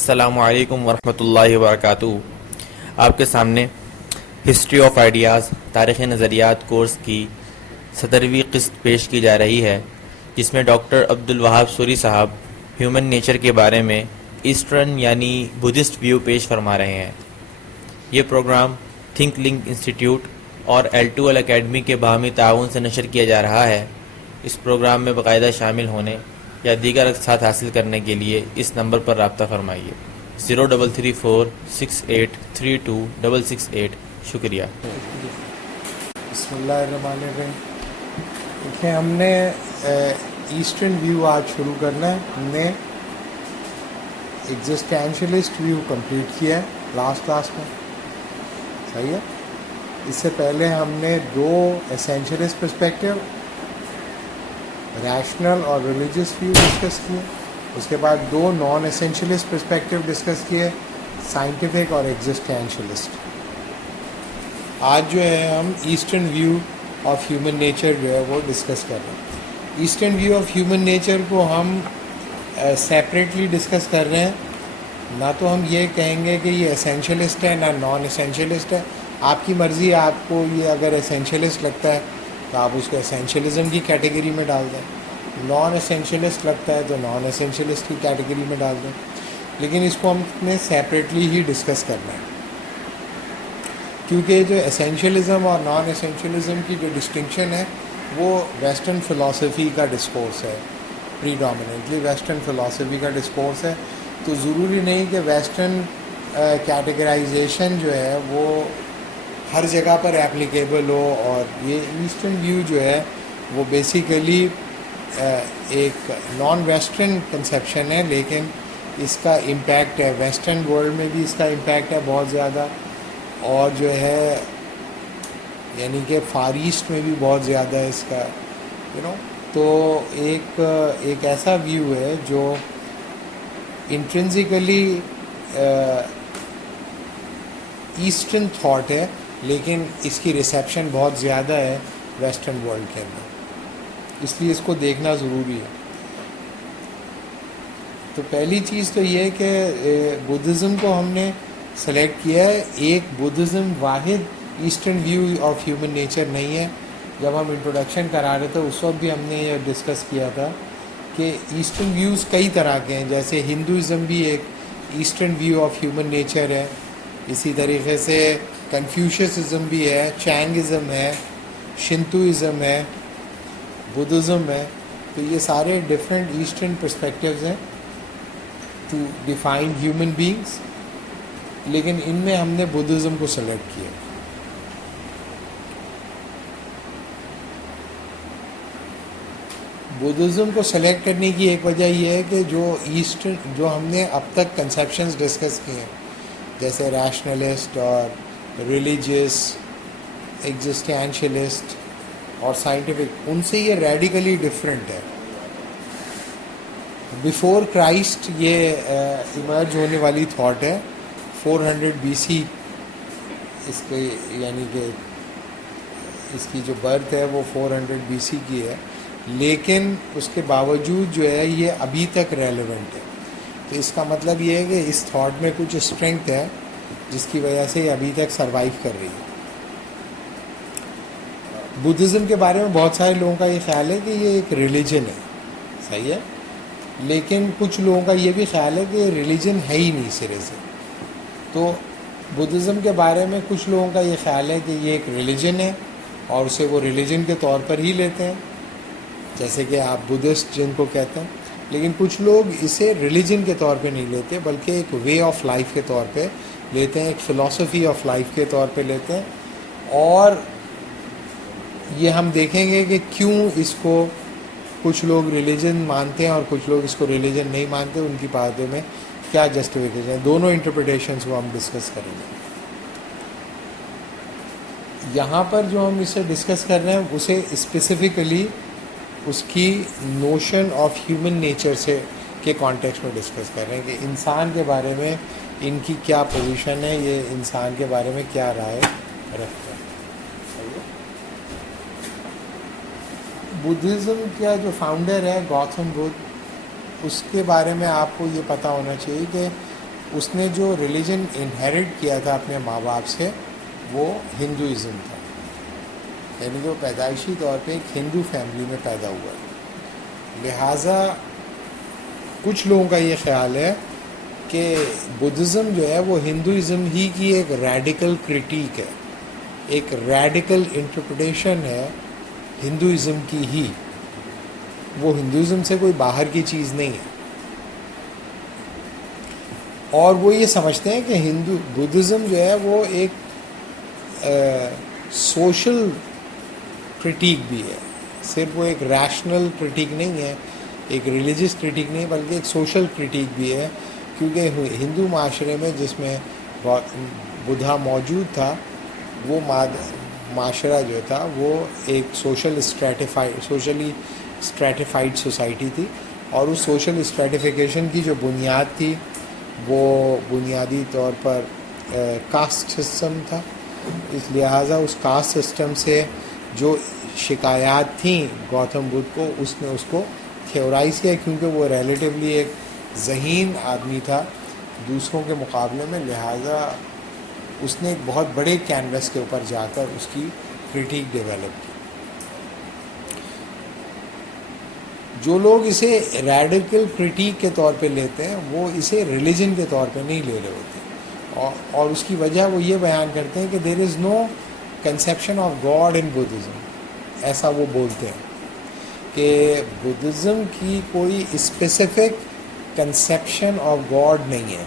السلام علیکم ورحمۃ اللہ وبرکاتہ. آپ کے سامنے ہسٹری آف آئیڈیاز تاریخ نظریات کورس کی 17ویں قسط پیش کی جا رہی ہے، جس میں ڈاکٹر عبدالوہاب سوری صاحب ہیومن نیچر کے بارے میں ایسٹرن یعنی بدھسٹ ویو پیش فرما رہے ہیں. یہ پروگرام تھنک لنک انسٹیٹیوٹ اور L2L اکیڈمی کے باہمی تعاون سے نشر کیا جا رہا ہے. اس پروگرام میں باقاعدہ شامل ہونے یا دیگر اقساط حاصل کرنے کے لیے اس نمبر پر رابطہ فرمائیے 0334683268. شکریہ. بسم اللہ الرحمن الرحیم. دیکھیں، ہم نے ایسٹرن ویو آج شروع کرنا ہے. ہم نے ایگزسٹینشلسٹ ویو کمپلیٹ کیا ہے لاسٹ کلاس میں، صحیح ہے. اس سے پہلے ہم نے دو اسینشلسٹ پرسپیکٹیو، ریشنل اور ریلیجیس ویو ڈسکس کیے. اس کے بعد دو نان اسینشلسٹ پرسپیکٹیو ڈسکس کیے، سائنٹیفک اور ایگزسٹینشلسٹ. آج جو ہے ہم eastern view of human nature جو ہے وہ ڈسکس کر رہے ہیں. Eastern view of human nature کو ہم سیپریٹلی ڈسکس کر رہے ہیں. نہ تو ہم یہ کہیں گے کہ یہ اسینشلسٹ ہے نہ نان اسینشلسٹ ہے. آپ کی مرضی ہے، آپ کو یہ اگر اسینشلسٹ لگتا ہے تو آپ اس کو اسینشلزم کی کیٹیگری میں ڈال دیں، نان اسینشلسٹ لگتا ہے تو نان اسینشلسٹ کی کیٹیگری میں ڈال دیں. لیکن اس کو ہم نے سیپریٹلی ہی ڈسکس کرنا ہے، کیونکہ جو اسینشلزم اور نان اسینشلزم کی جو ڈسٹنکشن ہے وہ ویسٹرن فلاسفی کا ڈسکورس ہے، پریڈومیننٹلی ویسٹرن فلاسفی کا ڈسکورس ہے. تو ضروری نہیں کہ ویسٹرن کیٹیگرائزیشن جو ہے وہ ہر جگہ پر اپلیکیبل ہو. اور یہ ایسٹرن ویو جو ہے وہ بیسیکلی ایک نان ویسٹرن کنسیپشن ہے، لیکن اس کا امپیکٹ ہے ویسٹرن ورلڈ میں بھی، اس کا امپیکٹ ہے بہت زیادہ، اور جو ہے یعنی کہ فار ایسٹ میں بھی بہت زیادہ ہے اس کا تو ایک ایسا ویو ہے جو انٹرنسیکلی ایسٹرن تھاٹ ہے، لیکن اس کی ریسیپشن بہت زیادہ ہے ویسٹرن ورلڈ کے اندر. اس لیے اس کو دیکھنا ضروری ہے. تو پہلی چیز تو یہ ہے کہ بدھزم کو ہم نے سلیکٹ کیا ہے. ایک بدھزم واحد eastern view of human nature نہیں ہے. جب ہم انٹروڈکشن کرا رہے تھے اس وقت بھی ہم نے یہ ڈسکس کیا تھا کہ ایسٹرن ویوز کئی طرح کے ہیں. جیسے ہندوازم بھی ایک eastern view of human nature ہے، اسی طریقے سے کنفیوشسزم بھی ہے، چینگزم ہے، شنتوازم ہے، بدھزم ہے. تو یہ سارے ڈفرینٹ ایسٹرن پرسپیکٹیوز ہیں ٹو ڈیفائن ہیومن بینگس، لیکن ان میں ہم نے بدھزم کو سلیکٹ کیا. بدھزم کو سلیکٹ کرنے کی ایک وجہ یہ ہے کہ جو ہم نے اب تک کنسیپشنز ڈسکس کیے ہیں، جیسے ریشنلسٹ اور ریلیجیس، ایگزسٹینشلسٹ اور سائنٹیفک، ان سے یہ ریڈیکلی ڈفرینٹ ہے. بیفور کرائسٹ یہ ایمرج ہونے والی تھاٹ ہے. 400 BC اس کے یعنی کہ اس کی جو برتھ ہے وہ 400 BC کی ہے، لیکن اس کے باوجود جو ہے یہ ابھی تک ریلیونٹ ہے. تو اس کا مطلب یہ ہے کہ اس تھاٹ میں کچھ اسٹرینگتھ ہے جس کی وجہ سے یہ ابھی تک سروائیو کر رہی ہے. بدھزم کے بارے میں بہت سارے لوگوں کا یہ خیال ہے کہ یہ ایک ریلیجن ہے، صحیح ہے، لیکن کچھ لوگوں کا یہ بھی خیال ہے کہ یہ ریلیجن ہے ہی نہیں سرے سے. تو بدھزم کے بارے میں کچھ لوگوں کا یہ خیال ہے کہ یہ ایک ریلیجن ہے اور اسے وہ ریلیجن کے طور پر ہی لیتے ہیں، جیسے کہ آپ بدھسٹ جن کو کہتے ہیں. لیکن کچھ لوگ اسے ریلیجن کے طور پہ نہیں لیتے، بلکہ ایک وے آف لائف کے طور پہ لیتے ہیں، ایک فلاسفی آف لائف کے طور پہ لیتے ہیں. اور یہ ہم دیکھیں گے کہ کیوں اس کو کچھ لوگ ریلیجن مانتے ہیں اور کچھ لوگ اس کو ریلیجن نہیں مانتے، ان کی باتوں میں کیا جسٹیفیکیشن ہے. دونوں انٹرپریٹیشنس کو ہم ڈسکس کریں گے. یہاں پر جو ہم اسے ڈسکس کر رہے ہیں اسے اسپیسیفکلی اس کی نوشن آف ہیومن نیچر سے کے کانٹیکسٹ میں ڈسکس کر رہے ہیں کہ انسان کے بارے میں ان کی کیا پوزیشن ہے، یہ انسان کے بارے میں کیا رائے رکھتے ہیں. بدھزم کا جو فاؤنڈر ہے گوتم بدھ، اس کے بارے میں آپ کو یہ پتہ ہونا چاہیے کہ اس نے جو ریلیجن انہیریٹ کیا تھا اپنے ماں باپ سے وہ ہندوازم تھا، یعنی جو پیدائشی طور پہ ایک ہندو فیملی میں پیدا ہوا ہے. لہٰذا کچھ لوگوں کا یہ خیال ہے کہ بدھزم جو ہے وہ ہندوازم ہی کی ایک ریڈیکل کرٹیک ہے، ایک ریڈیکل انٹرپریٹیشن ہے ہندوازم کی ہی، وہ ہندوازم سے کوئی باہر کی چیز نہیں ہے. اور وہ یہ سمجھتے ہیں کہ بدھزم جو ہے وہ ایک سوشل کرٹیک بھی ہے، صرف وہ ایک ریشنل کرٹیک نہیں ہے، ایک ریلیجس کرٹیک نہیں، بلکہ ایک سوشل کرٹیک بھی ہے. کیونکہ ہندو معاشرے میں جس میں بدھا موجود تھا، وہ معاشرہ جو تھا وہ ایک سوشلی اسٹریٹیفائڈ سوسائٹی تھی، اور اس سوشل اسٹریٹیفیکیشن کی جو بنیاد تھی وہ بنیادی طور پر کاسٹ سسٹم تھا. اس لہٰذا اس کاسٹ سسٹم سے جو شکایات تھیں گوتم بدھ کو، اس نے اس کو تھیورائز کیا، کیونکہ وہ ریلیٹیولی ایک ذہین آدمی تھا دوسروں کے مقابلے میں. لہٰذا اس نے ایک بہت بڑے کینوس کے اوپر جا کر اس کی کرٹیک ڈیولپ کی. جو لوگ اسے ریڈیکل کرٹیک کے طور پہ لیتے ہیں وہ اسے ریلیجن کے طور پہ نہیں لے رہے ہوتے، اور اس کی وجہ وہ یہ بیان کرتے ہیں کہ there is no conception of God in Buddhism. ایسا وہ بولتے ہیں کہ بدھزم کی کوئی اسپیسیفک کنسیپشن آف گاڈ نہیں ہے.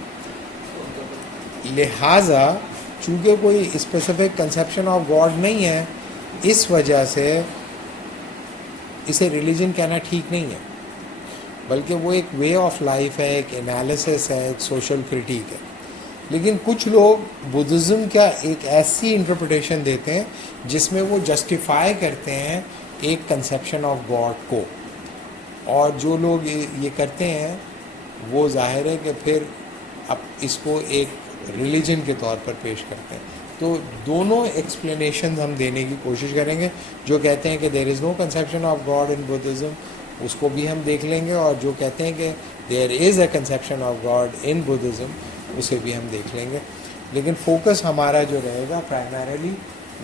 لہٰذا چونکہ کوئی اسپیسیفک کنسیپشن آف گاڈ نہیں ہے، اس وجہ سے اسے ریلیجن کہنا ٹھیک نہیں ہے، بلکہ وہ ایک وے آف لائف ہے، ایک انالیسس ہے، ایک سوشل کرٹیک ہے. لیکن کچھ لوگ بدھزم کا ایک ایسی انٹرپریٹیشن دیتے ہیں جس میں وہ جسٹیفائی کرتے ہیں ایک کنسیپشن آف گاڈ کو، اور جو لوگ یہ کرتے ہیں وہ ظاہر ہے کہ پھر اب اس کو ایک ریلیجن کے طور پر پیش کرتے ہیں. تو دونوں ایکسپلینیشنز ہم دینے کی کوشش کریں گے. جو کہتے ہیں کہ there is no conception of God in Buddhism, اس کو بھی ہم دیکھ لیں گے، اور جو کہتے ہیں کہ there is a conception of God in Buddhism, اسے بھی ہم دیکھ لیں گے. لیکن فوکس ہمارا جو رہے گا پرائمریلی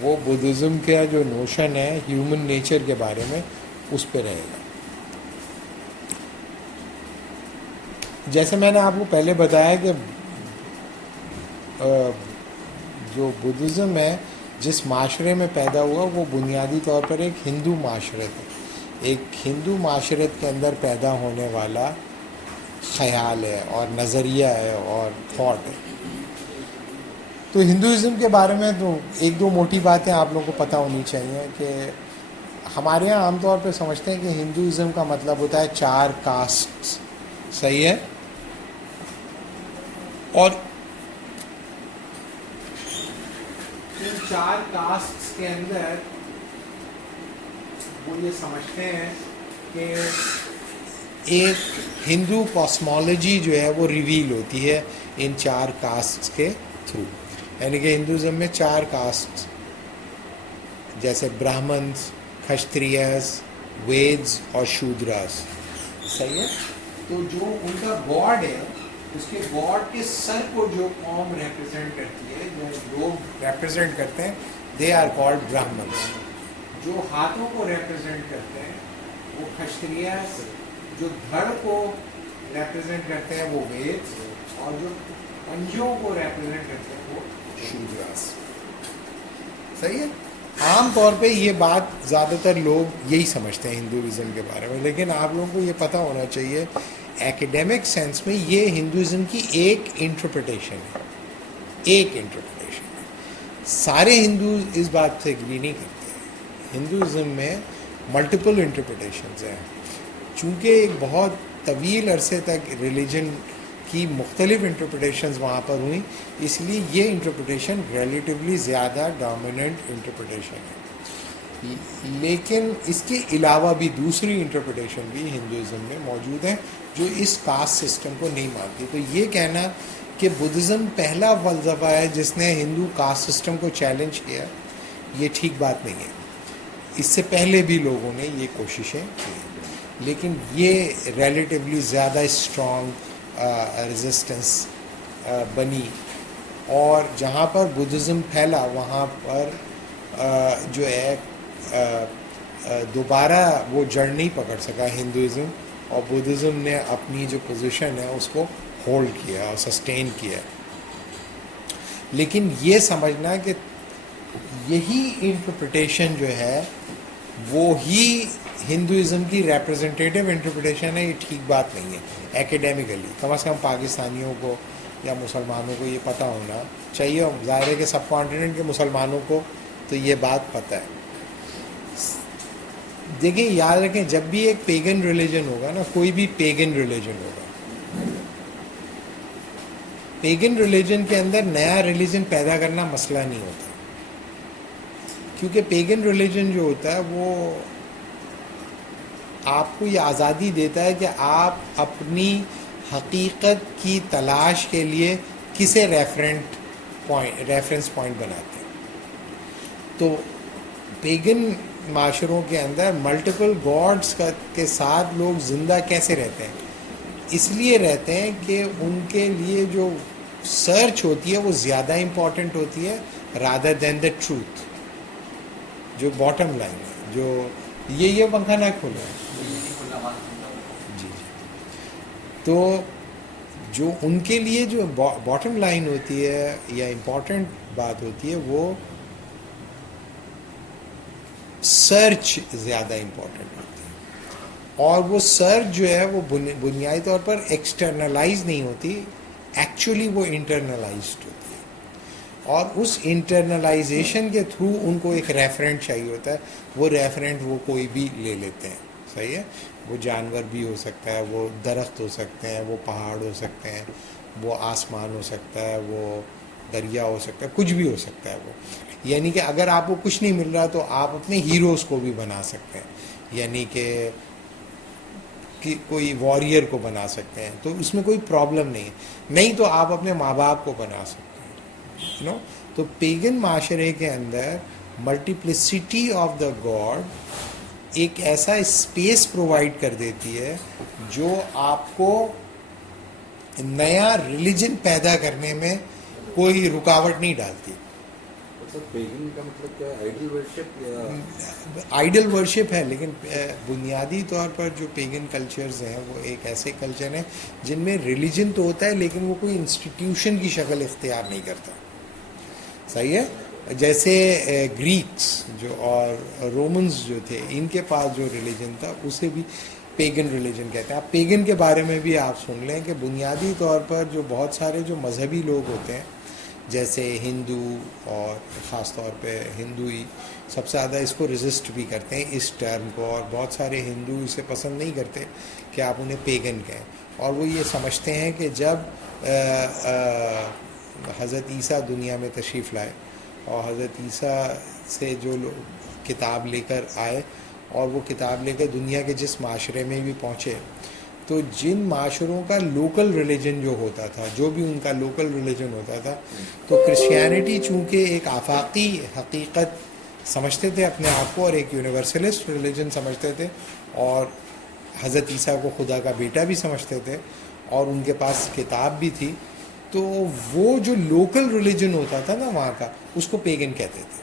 وہ بدھزم کا جو نوشن ہے ہیومن نیچر کے بارے میں، اس پہ رہے گا. جیسے میں نے آپ کو پہلے بتایا کہ جو بدھزم ہے جس معاشرے میں پیدا ہوا وہ بنیادی طور پر ایک ہندو معاشرت ہے، ایک ہندو معاشرت کے اندر پیدا ہونے والا خیال ہے اور نظریہ ہے اور تھاٹ ہے. تو ہندوازم کے بارے میں تو ایک دو موٹی باتیں آپ لوگوں کو پتہ ہونی چاہیے کہ ہمارے یہاں عام طور پہ سمجھتے ہیں کہ ہندوازم کا مطلب ہوتا ہے 4 کاسٹ، صحیح ہے؟ اور ان 4 کاسٹ کے اندر وہ یہ سمجھتے ہیں کہ ایک ہندو کاسمولوجی جو ہے وہ ریویل ہوتی ہے ان 4 کاسٹ کے تھرو. یعنی کہ ہندوازم میں 4 کاسٹ جیسے برہمنس، کھشتریس، ویدز اور شودراس، صحیح ہے؟ تو جو ان کا گاڈ ہے، اس کے گاڈ کے سر کو جو قوم ریپرزینٹ کرتی ہے، جو لوگ ریپرزینٹ کرتے ہیں، دے آر کالڈ برہمنس. جو ہاتھوں کو ریپرزینٹ کرتے ہیں وہ کھشتریس، جو دھڑ کو ریپرزینٹ کرتے ہیں وہ ویدز، اور جو پنجوں کو ریپرزینٹ کرتے ہیں وہ شودراس. صحیح ہے؟ عام طور پہ یہ بات زیادہ تر لوگ یہی سمجھتے ہیں ہندوازم کے بارے میں، لیکن آپ لوگوں کو یہ پتہ ہونا چاہیے ایکیڈیمک سینس میں یہ ہندوازم کی ایک انٹرپریٹیشن ہے، ایک انٹرپریٹیشن ہے. سارے ہندوز اس بات سے ایگری نہیں کرتے. ہندوازم میں ملٹیپل انٹرپریٹیشنز ہیں. چونکہ ایک بہت طویل عرصے تک ریلیجن کی مختلف انٹرپریٹیشنز وہاں پر ہوئیں، اس لیے یہ انٹرپریٹیشن ریلیٹیولی زیادہ ڈومیننٹ انٹرپریٹیشن ہے. لیکن اس کے علاوہ بھی دوسری انٹرپریٹیشن بھی ہندوازم میں موجود ہیں جو اس کاسٹ سسٹم کو نہیں مانتی. تو یہ کہنا کہ بدھزم پہلا فلسفہ ہے جس نے ہندو کاسٹ سسٹم کو چیلنج کیا، یہ ٹھیک بات نہیں ہے. اس سے پہلے بھی لوگوں نے یہ کوششیں کی، لیکن یہ ریلیٹیولی زیادہ اسٹرانگ ریزسٹنس بنی اور جہاں پر بدھزم پھیلا وہاں پر جو ہے دوبارہ وہ جڑ نہیں پکڑ سکا ہندوازم، اور بدھزم نے اپنی جو پوزیشن ہے اس کو ہولڈ کیا اور سسٹین کیا. لیکن یہ سمجھنا کہ یہی انٹرپریٹیشن جو ہے وہ ہی ہندوازم کی ریپرزنٹیٹیو انٹرپریٹیشن ہے، یہ ٹھیک بات نہیں ہے. ایکیڈیمکلی کم از کم پاکستانیوں کو یا مسلمانوں کو یہ پتہ ہونا چاہیے. ظاہر ہے کہ سب کانٹیننٹ کے مسلمانوں کو تو یہ بات پتہ ہے. دیکھیں یاد رکھیں، جب بھی ایک پیگن ریلیجن ہوگا نا، کوئی بھی پیگن ریلیجن ہوگا، پیگن ریلیجن کے اندر نیا ریلیجن پیدا کرنا مسئلہ نہیں ہوتا، کیونکہ پیگن ریلیجن جو ہوتا ہے وہ آپ کو یہ آزادی دیتا ہے کہ آپ اپنی حقیقت کی تلاش کے لیے کسے ریفرنس پوائنٹ بناتے ہیں. تو پیگن معاشروں کے اندر ملٹیپل گاڈس کے ساتھ لوگ زندہ کیسے رہتے ہیں؟ اس لیے رہتے ہیں کہ ان کے لیے جو سرچ ہوتی ہے وہ زیادہ امپورٹنٹ ہوتی ہے رادر دین دا ٹروتھ. جو باٹم لائن ہے، جو یہ پنکھا نہ کھولا ہے جی. تو جو ان کے لیے جو باٹم لائن ہوتی ہے یا امپورٹنٹ بات ہوتی ہے وہ سرچ زیادہ امپورٹنٹ ہوتی ہے. اور وہ سرچ جو ہے وہ بنیادی طور پر ایکسٹرنلائز نہیں ہوتی، ایکچولی وہ انٹرنلائزڈ ہوتی ہے. اور اس انٹرنلائزیشن کے تھرو ان کو ایک ریفرنٹ چاہیے ہوتا ہے. وہ ریفرنٹ وہ کوئی بھی لے لیتے ہیں، صحیح ہے. وہ جانور بھی ہو سکتا ہے، وہ درخت ہو سکتے ہیں، وہ پہاڑ ہو سکتے ہیں، وہ آسمان ہو سکتا ہے، وہ دریا ہو سکتا ہے، کچھ بھی ہو سکتا ہے وہ. یعنی کہ اگر آپ کو کچھ نہیں مل رہا تو آپ اپنے ہیروز کو بھی بنا سکتے ہیں، یعنی کہ کوئی واریر کو بنا سکتے ہیں، تو اس میں کوئی پرابلم نہیں ہے. نہیں تو آپ اپنے ماں باپ کو بنا سکتے ہیں، نو. تو پیگن معاشرے کے اندر ملٹیپلسٹی آف دا گاڈ ایک ایسا اسپیس پرووائڈ کر دیتی ہے جو آپ کو نیا ریلیجن پیدا کرنے میں کوئی رکاوٹ نہیں ڈالتی. پیگن کا مطلب کیا ہے؟ آئیڈل ورشپ یا آئیڈل ورشپ ہے، لیکن بنیادی طور پر جو پیگن کلچرز ہیں وہ ایک ایسے کلچر ہیں جن میں ریلیجن تو ہوتا ہے لیکن وہ کوئی انسٹیٹیوشن کی شکل اختیار نہیں کرتا، صحیح ہے. جیسے گریکس جو اور رومنز جو تھے، ان کے پاس جو ریلیجن تھا اسے بھی پیگن ریلیجن کہتے ہیں. آپ پیگن کے بارے میں بھی آپ سن لیں کہ بنیادی طور پر جو بہت سارے جو مذہبی لوگ ہوتے ہیں، جیسے ہندو، اور خاص طور پہ ہندو ہی سب سے زیادہ اس کو ریزسٹ بھی کرتے ہیں اس ٹرم کو، اور بہت سارے ہندو اسے پسند نہیں کرتے کہ آپ انہیں پیگن کہیں. اور وہ یہ سمجھتے ہیں کہ جب حضرت عیسیٰ دنیا میں تشریف لائے اور حضرت عیسیٰ سے جو لوگ کتاب لے کر آئے اور وہ کتاب لے کر دنیا کے جس معاشرے میں بھی پہنچے، تو جن معاشروں کا لوکل ریلیجن جو ہوتا تھا، جو بھی ان کا لوکل ریلیجن ہوتا تھا، تو کرسچینٹی چونکہ ایک آفاقی حقیقت سمجھتے تھے اپنے آپ کو اور ایک یونیورسلسٹ ریلیجن سمجھتے تھے، اور حضرت عیسیٰ کو خدا کا بیٹا بھی سمجھتے تھے، اور ان کے پاس کتاب بھی تھی. تو وہ جو لوکل ریلیجن ہوتا تھا نا وہاں کا، اس کو پیگن کہتے تھے،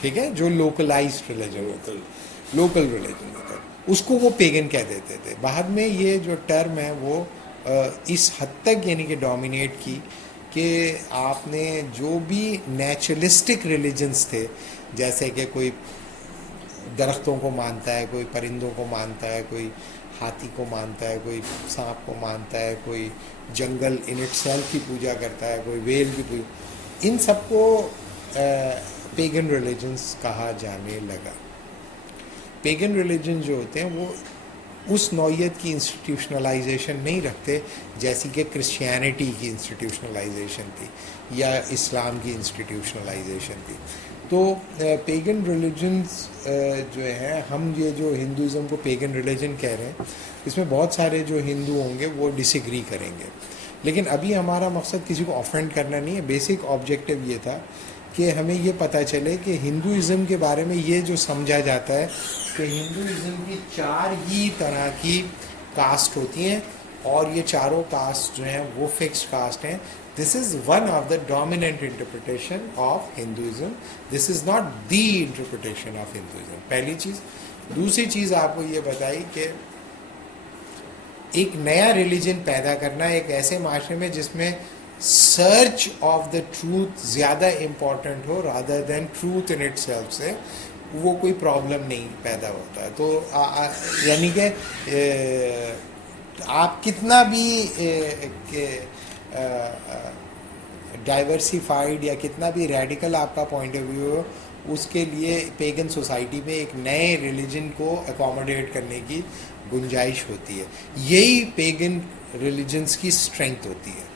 ٹھیک ہے. جو لوکلائزڈ ریلیجن ہوتا ہے، لوکل ریلیجن ہوتا ہے، اس کو وہ پیگن کہہ دیتے تھے. بعد میں یہ جو ٹرم ہے وہ اس حد تک یعنی کہ ڈومینیٹ کی کہ آپ نے جو بھی نیچرلسٹک ریلیجنس تھے، جیسے کہ کوئی درختوں کو مانتا ہے، کوئی پرندوں کو مانتا ہے، کوئی ہاتھی کو مانتا ہے، کوئی سانپ کو مانتا ہے، کوئی جنگل ان اٹ سیلف کی پوجا کرتا ہے، کوئی ویل کی پوجا، ان سب کو پیگن ریلیجنس کہا جانے لگا. پیگن ریلیجن جو ہوتے ہیں وہ اس نوعیت کی انسٹیٹیوشنلائزیشن نہیں رکھتے جیسی کہ کرسچینٹی کی انسٹیٹیوشنلائزیشن تھی یا اسلام کی انسٹیٹیوشنلائزیشن تھی. تو پیگن ریلیجنز جو ہیں، ہم یہ جو ہندوازم کو پیگن ریلیجن کہہ رہے ہیں، اس میں بہت سارے جو ہندو ہوں گے وہ ڈس ایگری کریں گے، لیکن ابھی ہمارا مقصد کسی کو آفینڈ کرنا نہیں ہے. بیسک آبجیکٹو یہ تھا کہ ہمیں یہ پتہ چلے کہ ہندوازم کے بارے میں یہ جو سمجھا جاتا ہے کہ ہندوازم کی 4 ہی طرح کی کاسٹ ہوتی ہیں، اور یہ چاروں کاسٹ جو ہیں وہ فکسڈ کاسٹ ہیں. This is one of the dominant interpretation of Hinduism. This is not the interpretation of Hinduism. پہلی چیز. دوسری چیز آپ کو یہ بتائی کہ ایک نیا ریلیجن پیدا کرنا ایک ایسے معاشرے میں جس میں سرچ آف دا ٹروتھ زیادہ important who rather than truth in it self سے, وہ کوئی پرابلم نہیں پیدا ہوتا ہے. تو یعنی کہ آپ کتنا بھی ڈائیورسیفائڈ یا کتنا بھی ریڈیکل آپ کا پوائنٹ آف ویو ہو, اس کے لیے پیگن سوسائٹی میں ایک نئے ریلیجن کو اکوموڈیٹ کرنے کی گنجائش ہوتی ہے. یہی پیگن ریلیجنس کی اسٹرینتھ ہوتی ہے.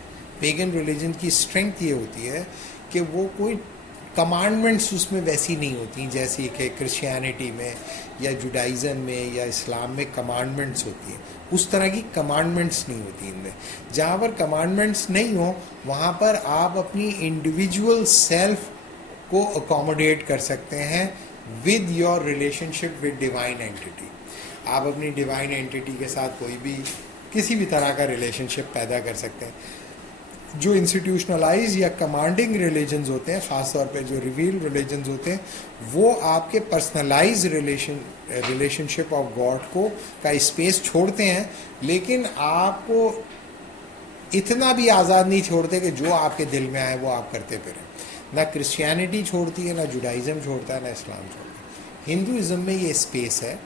پیگن ریلیجن کی اسٹرینتھ یہ ہوتی ہے کہ وہ کوئی کمانڈمنٹس اس میں ویسی نہیں ہوتی جیسی کہ کرسچینٹی میں یا جوڈائزم میں یا اسلام میں کمانڈمنٹس ہوتی ہیں. اس طرح کی کمانڈمنٹس نہیں ہوتی ان میں. جہاں پر کمانڈمنٹس نہیں ہوں وہاں پر آپ اپنی انڈیویجول سیلف کو اکوموڈیٹ کر سکتے ہیں with your relationship with divine entity. آپ اپنی ڈیوائن اینٹی کے ساتھ کوئی بھی کسی بھی طرح کا ریلیشن شپ پیدا کر سکتے ہیں. جو انسٹیٹیوشنلائز یا کمانڈنگ ریلیجنز ہوتے ہیں, خاص طور پہ جو ریویل ریلیجنز ہوتے ہیں, وہ آپ کے personalize relationship of God کو کا اسپیس چھوڑتے ہیں, لیکن آپ کو اتنا بھی آزاد نہیں چھوڑتے کہ جو آپ کے دل میں آئے وہ آپ کرتے پھریں. نہ کرسچینٹی چھوڑتی ہے, نہ جوڈائزم چھوڑتا ہے, نہ اسلام چھوڑتا ہے. ہندوازم میں یہ اسپیس ہے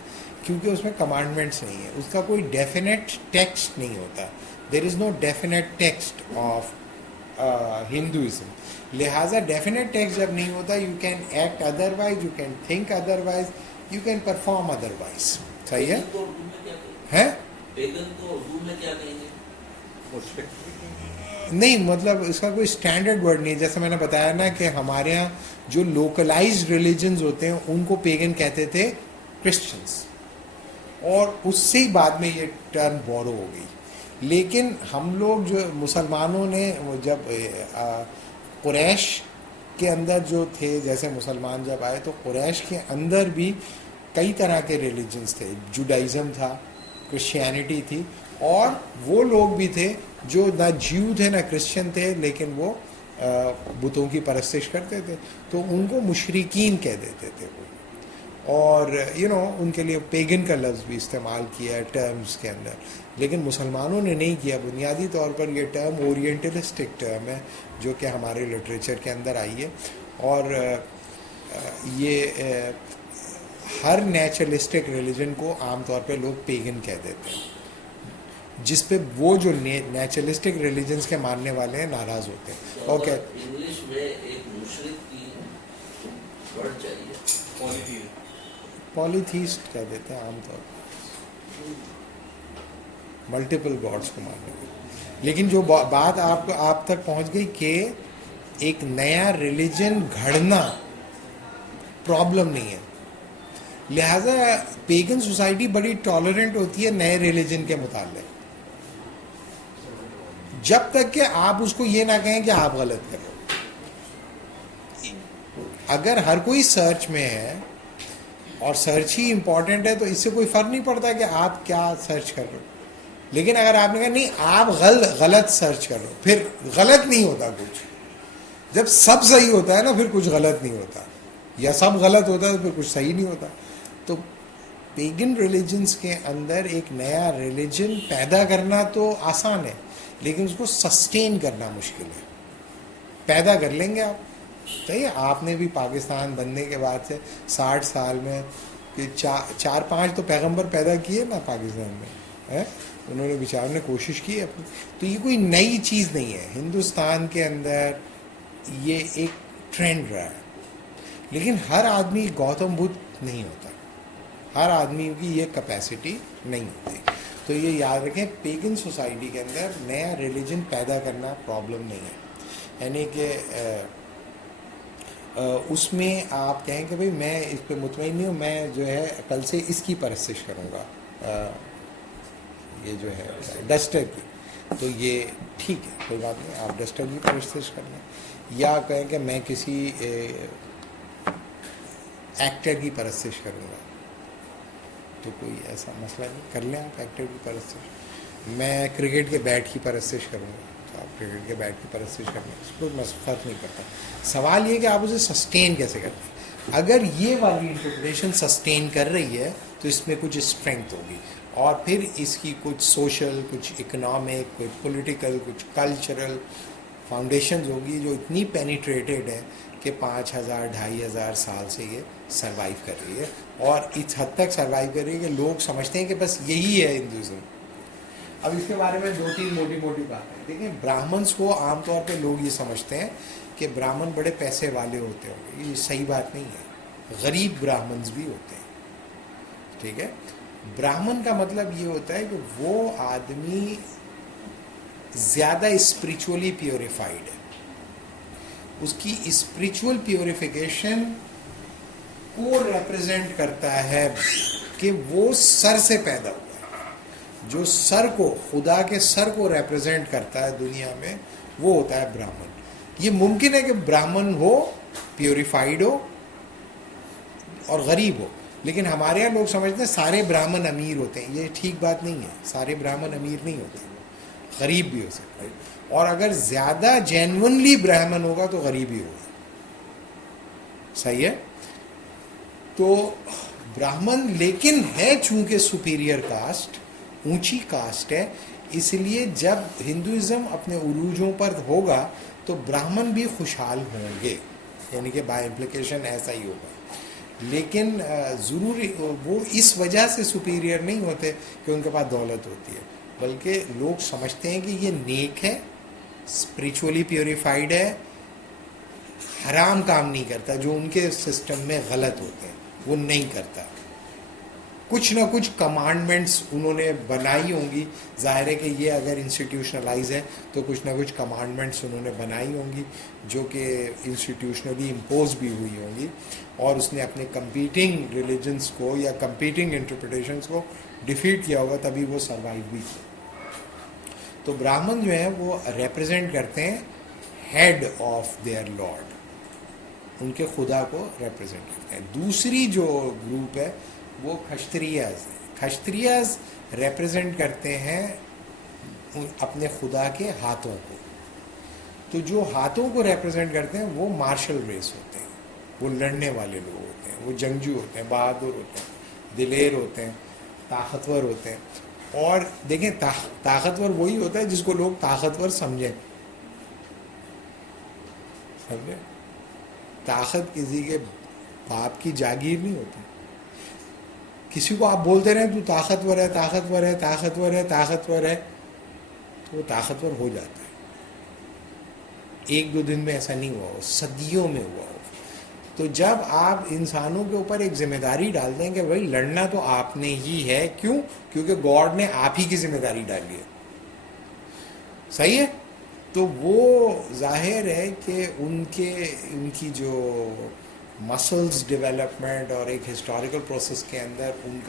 کیونکہ اس میں کمانڈمنٹس نہیں ہے, اس کا کوئی ڈیفینیٹ ٹیکسٹ نہیں ہوتا. دیر is know definite text of Hinduism. لہٰذا ڈیفینیٹ ٹیکسٹ جب نہیں ہوتا, you can act other wise, you can think other wise, you can perform other wise. صحیح ہے؟ نہیں, مطلب اس کا کوئی اسٹینڈرڈ ورڈ نہیں ہے. جیسے میں نے بتایا نا کہ ہمارے یہاں جو لوکلائزڈ ریلیجنز ہوتے ہیں ان کو پیگن کہتے تھے کرسچنس, اور اس سے ہی بعد میں یہ ٹرم بورو ہو گئی. لیکن ہم لوگ جو مسلمانوں نے جب قریش کے اندر جو تھے, جیسے مسلمان جب آئے تو قریش کے اندر بھی کئی طرح کے ریلیجنز تھے. جوڈائزم تھا, کرسچینٹی تھی, اور وہ لوگ بھی تھے جو نہ جیو تھے نہ کرسچن تھے, لیکن وہ بتوں کی پرستش کرتے تھے, تو ان کو مشرکین کہہ دیتے تھے وہ. اور ان کے لیے پیگن کا لفظ بھی استعمال کیا ہے ٹرمز کے اندر, لیکن مسلمانوں نے نہیں کیا. بنیادی طور پر یہ ٹرم اورینٹلسٹک ٹرم ہے جو کہ ہمارے لٹریچر کے اندر آئی ہے, اور یہ ہر نیچرلسٹک ریلیجن کو عام طور پہ لوگ پیگن کہہ دیتے ہیں, جس پہ وہ جو نیچرلسٹک ریلیجنس کے ماننے والے ہیں ناراض ہوتے ہیں. اوکے, انگلش میں ایک مشرک کی ورڈ چاہیے, پولیتھیسٹ کہہ دیتے ہیں عام طور پر, ملٹیپل گاڈس کو ماننے والے. لیکن جو بات آپ تک پہنچ گئی کہ ایک نیا ریلیجن گھڑنا پرابلم نہیں ہے, لہذا پیگن سوسائٹی بڑی ٹالرنٹ ہوتی ہے نئے ریلیجن کے متعلق, جب تک کہ آپ اس کو یہ نہ کہیں کہ آپ غلط کرو. اگر ہر کوئی سرچ میں ہے اور سرچ ہی امپورٹنٹ ہے تو اس سے کوئی فرق نہیں پڑتا کہ آپ کیا سرچ کر رہے ہو. لیکن اگر آپ نے کہا نہیں آپ غلط سرچ کر رہے ہو, پھر غلط نہیں ہوتا کچھ. جب سب صحیح ہوتا ہے نا پھر کچھ غلط نہیں ہوتا, یا سب غلط ہوتا ہے تو پھر کچھ صحیح نہیں ہوتا. تو پیگن ریلیجنس کے اندر ایک نیا ریلیجن پیدا کرنا تو آسان ہے, لیکن اس کو سسٹین کرنا مشکل ہے. پیدا کر لیں گے آپ, صحیح. آپ نے بھی پاکستان بننے کے بعد سے 60 سال میں 4-5 تو پیغمبر پیدا کیے نا پاکستان میں, انہوں نے بیچاروں نے کوشش کی اپنی. تو یہ کوئی نئی چیز نہیں ہے ہندوستان کے اندر, یہ ایک ٹرینڈ رہا ہے. لیکن ہر آدمی گوتم بدھ نہیں ہوتا, ہر آدمی کی یہ کیپیسٹی نہیں ہوتی. تو یہ یاد رکھیں, پیگن سوسائٹی کے اندر نیا ریلیجن پیدا کرنا پرابلم نہیں ہے. یعنی کہ اس میں آپ کہیں کہ بھئی میں اس پہ مطمئن نہیں ہوں, میں جو ہے کل سے اس کی پرستش کروں گا, یہ جو ہے ڈسٹر کی, تو یہ ٹھیک ہے, کوئی بات نہیں, آپ ڈسٹر کی پرستش کر لیں. یا کہیں کہ میں کسی ایکٹر کی پرستش کروں گا, تو کوئی ایسا مسئلہ نہیں, کر لیں آپ ایکٹر کی پرستش. میں کرکٹ کے بیٹ کی پرستش کروں گا تو آپ کرکٹ کے بیٹ کی پرستش کریں اس کو فرق نہیں پڑتا. سوال یہ کہ آپ اسے سسٹین کیسے کرتے ہیں. اگر یہ والی انٹرپریٹیشن سسٹین کر رہی ہے تو اس میں کچھ اسٹرینتھ ہوگی, اور پھر اس کی کچھ سوشل, کچھ اکنامک, کچھ پولیٹیکل, کچھ کلچرل فاؤنڈیشنز ہوگی جو اتنی پینیٹریٹڈ ہے کہ 5000-2500 سال سے یہ سروائیو کر رہی ہے, اور اس حد تک سروائیو کر رہی ہے کہ لوگ سمجھتے ہیں کہ بس یہی ہے ہندوازم. اب اس کے بارے میں 2-3 موٹی باتیں دیکھیں. براہمنس کو عام طور پہ لوگ یہ سمجھتے ہیں کہ براہمن بڑے پیسے والے ہوتے ہوں گے. یہ صحیح بات نہیں ہے. غریب براہمنز بھی ہوتے ہیں, ٹھیک ہے. براہمن کا مطلب یہ ہوتا ہے کہ وہ آدمی زیادہ اسپریچولی پیوریفائڈ ہے. اس کی اسپریچول پیوریفیکیشن کو ریپرزینٹ کرتا ہے کہ وہ سر سے پیدا ہوا ہے. جو سر کو, خدا کے سر کو ریپرزینٹ کرتا ہے دنیا میں, وہ ہوتا ہے براہمن. یہ ممکن ہے کہ براہمن ہو, پیوریفائڈ ہو اور غریب ہو, لیکن ہمارے یہاں لوگ سمجھتے ہیں سارے براہمن امیر ہوتے ہیں. یہ ٹھیک بات نہیں ہے. سارے براہمن امیر نہیں ہوتے, غریب بھی ہو سکتا ہے. اور اگر زیادہ جینونلی براہمن ہوگا تو غریب ہی ہوگا. صحیح ہے. تو براہمن لیکن ہے چونکہ سپیریئر کاسٹ, اونچی کاسٹ ہے, اس لیے جب ہندوازم اپنے عروجوں پر ہوگا تو براہمن بھی خوشحال ہوں گے, یعنی کہ بائی امپلیکیشن ایسا ہی ہوگا. لیکن ضروری وہ اس وجہ سے سپیریئر نہیں ہوتے کہ ان کے پاس دولت ہوتی ہے, بلکہ لوگ سمجھتے ہیں کہ یہ نیک ہے, اسپریچولی پیوریفائڈ ہے, حرام کام نہیں کرتا, جو ان کے سسٹم میں غلط ہوتے ہیں وہ نہیں کرتا. کچھ نہ کچھ کمانڈمنٹس انہوں نے بنائی ہوں گی. ظاہر ہے کہ یہ اگر انسٹیٹیوشنلائز ہے تو کچھ نہ کچھ کمانڈمنٹس انہوں نے بنائی ہوں گی جو کہ انسٹیٹیوشنلی امپوز بھی ہوئی ہوں گی, اور اس نے اپنے کمپیٹنگ ریلیجنس کو یا کمپیٹنگ انٹرپریٹیشنس کو ڈیفیٹ کیا ہوگا, تبھی وہ سروائیو بھی کیا. تو براہمن جو ہیں وہ ریپرزینٹ کرتے ہیں ہیڈ آف دیئر لارڈ, ان کے خدا کو ریپرزینٹ کرتے ہیں. دوسری جو گروپ ہے وہ کھشتریاز ہیں. کھشتریاز ریپرزینٹ کرتے ہیں اپنے خدا کے ہاتھوں کو. تو جو ہاتھوں کو ریپرزینٹ کرتے ہیں وہ مارشل ریس ہوتے ہیں, وہ لڑنے والے لوگ ہوتے ہیں, وہ جنگجو ہوتے ہیں, بہادر ہوتے ہیں, دلیر ہوتے ہیں, طاقتور ہوتے ہیں. اور دیکھیں طاقتور وہی ہوتا ہے جس کو لوگ طاقتور سمجھیں. سمجھے, طاقت کسی کے باپ کی جاگیر نہیں ہوتی. کسی کو آپ بولتے رہیں تو طاقتور ہے, طاقتور ہے, طاقتور ہے, طاقتور ہے, تو وہ طاقتور ہو جاتا ہے. 1-2 دن میں ایسا نہیں ہوا ہو, صدیوں میں ہوا ہو. تو جب آپ انسانوں کے اوپر ایک ذمہ داری ڈال دیں کہ بھائی لڑنا تو آپ نے ہی ہے, کیوں؟ کیونکہ گاڈ نے آپ ہی کی ذمہ داری ڈالی ہے. صحیح ہے. تو وہ ظاہر ہے کہ ان کی جو مسلز ڈیولپمنٹ اور ایک ہسٹوریکل پروسیس کے اندر ان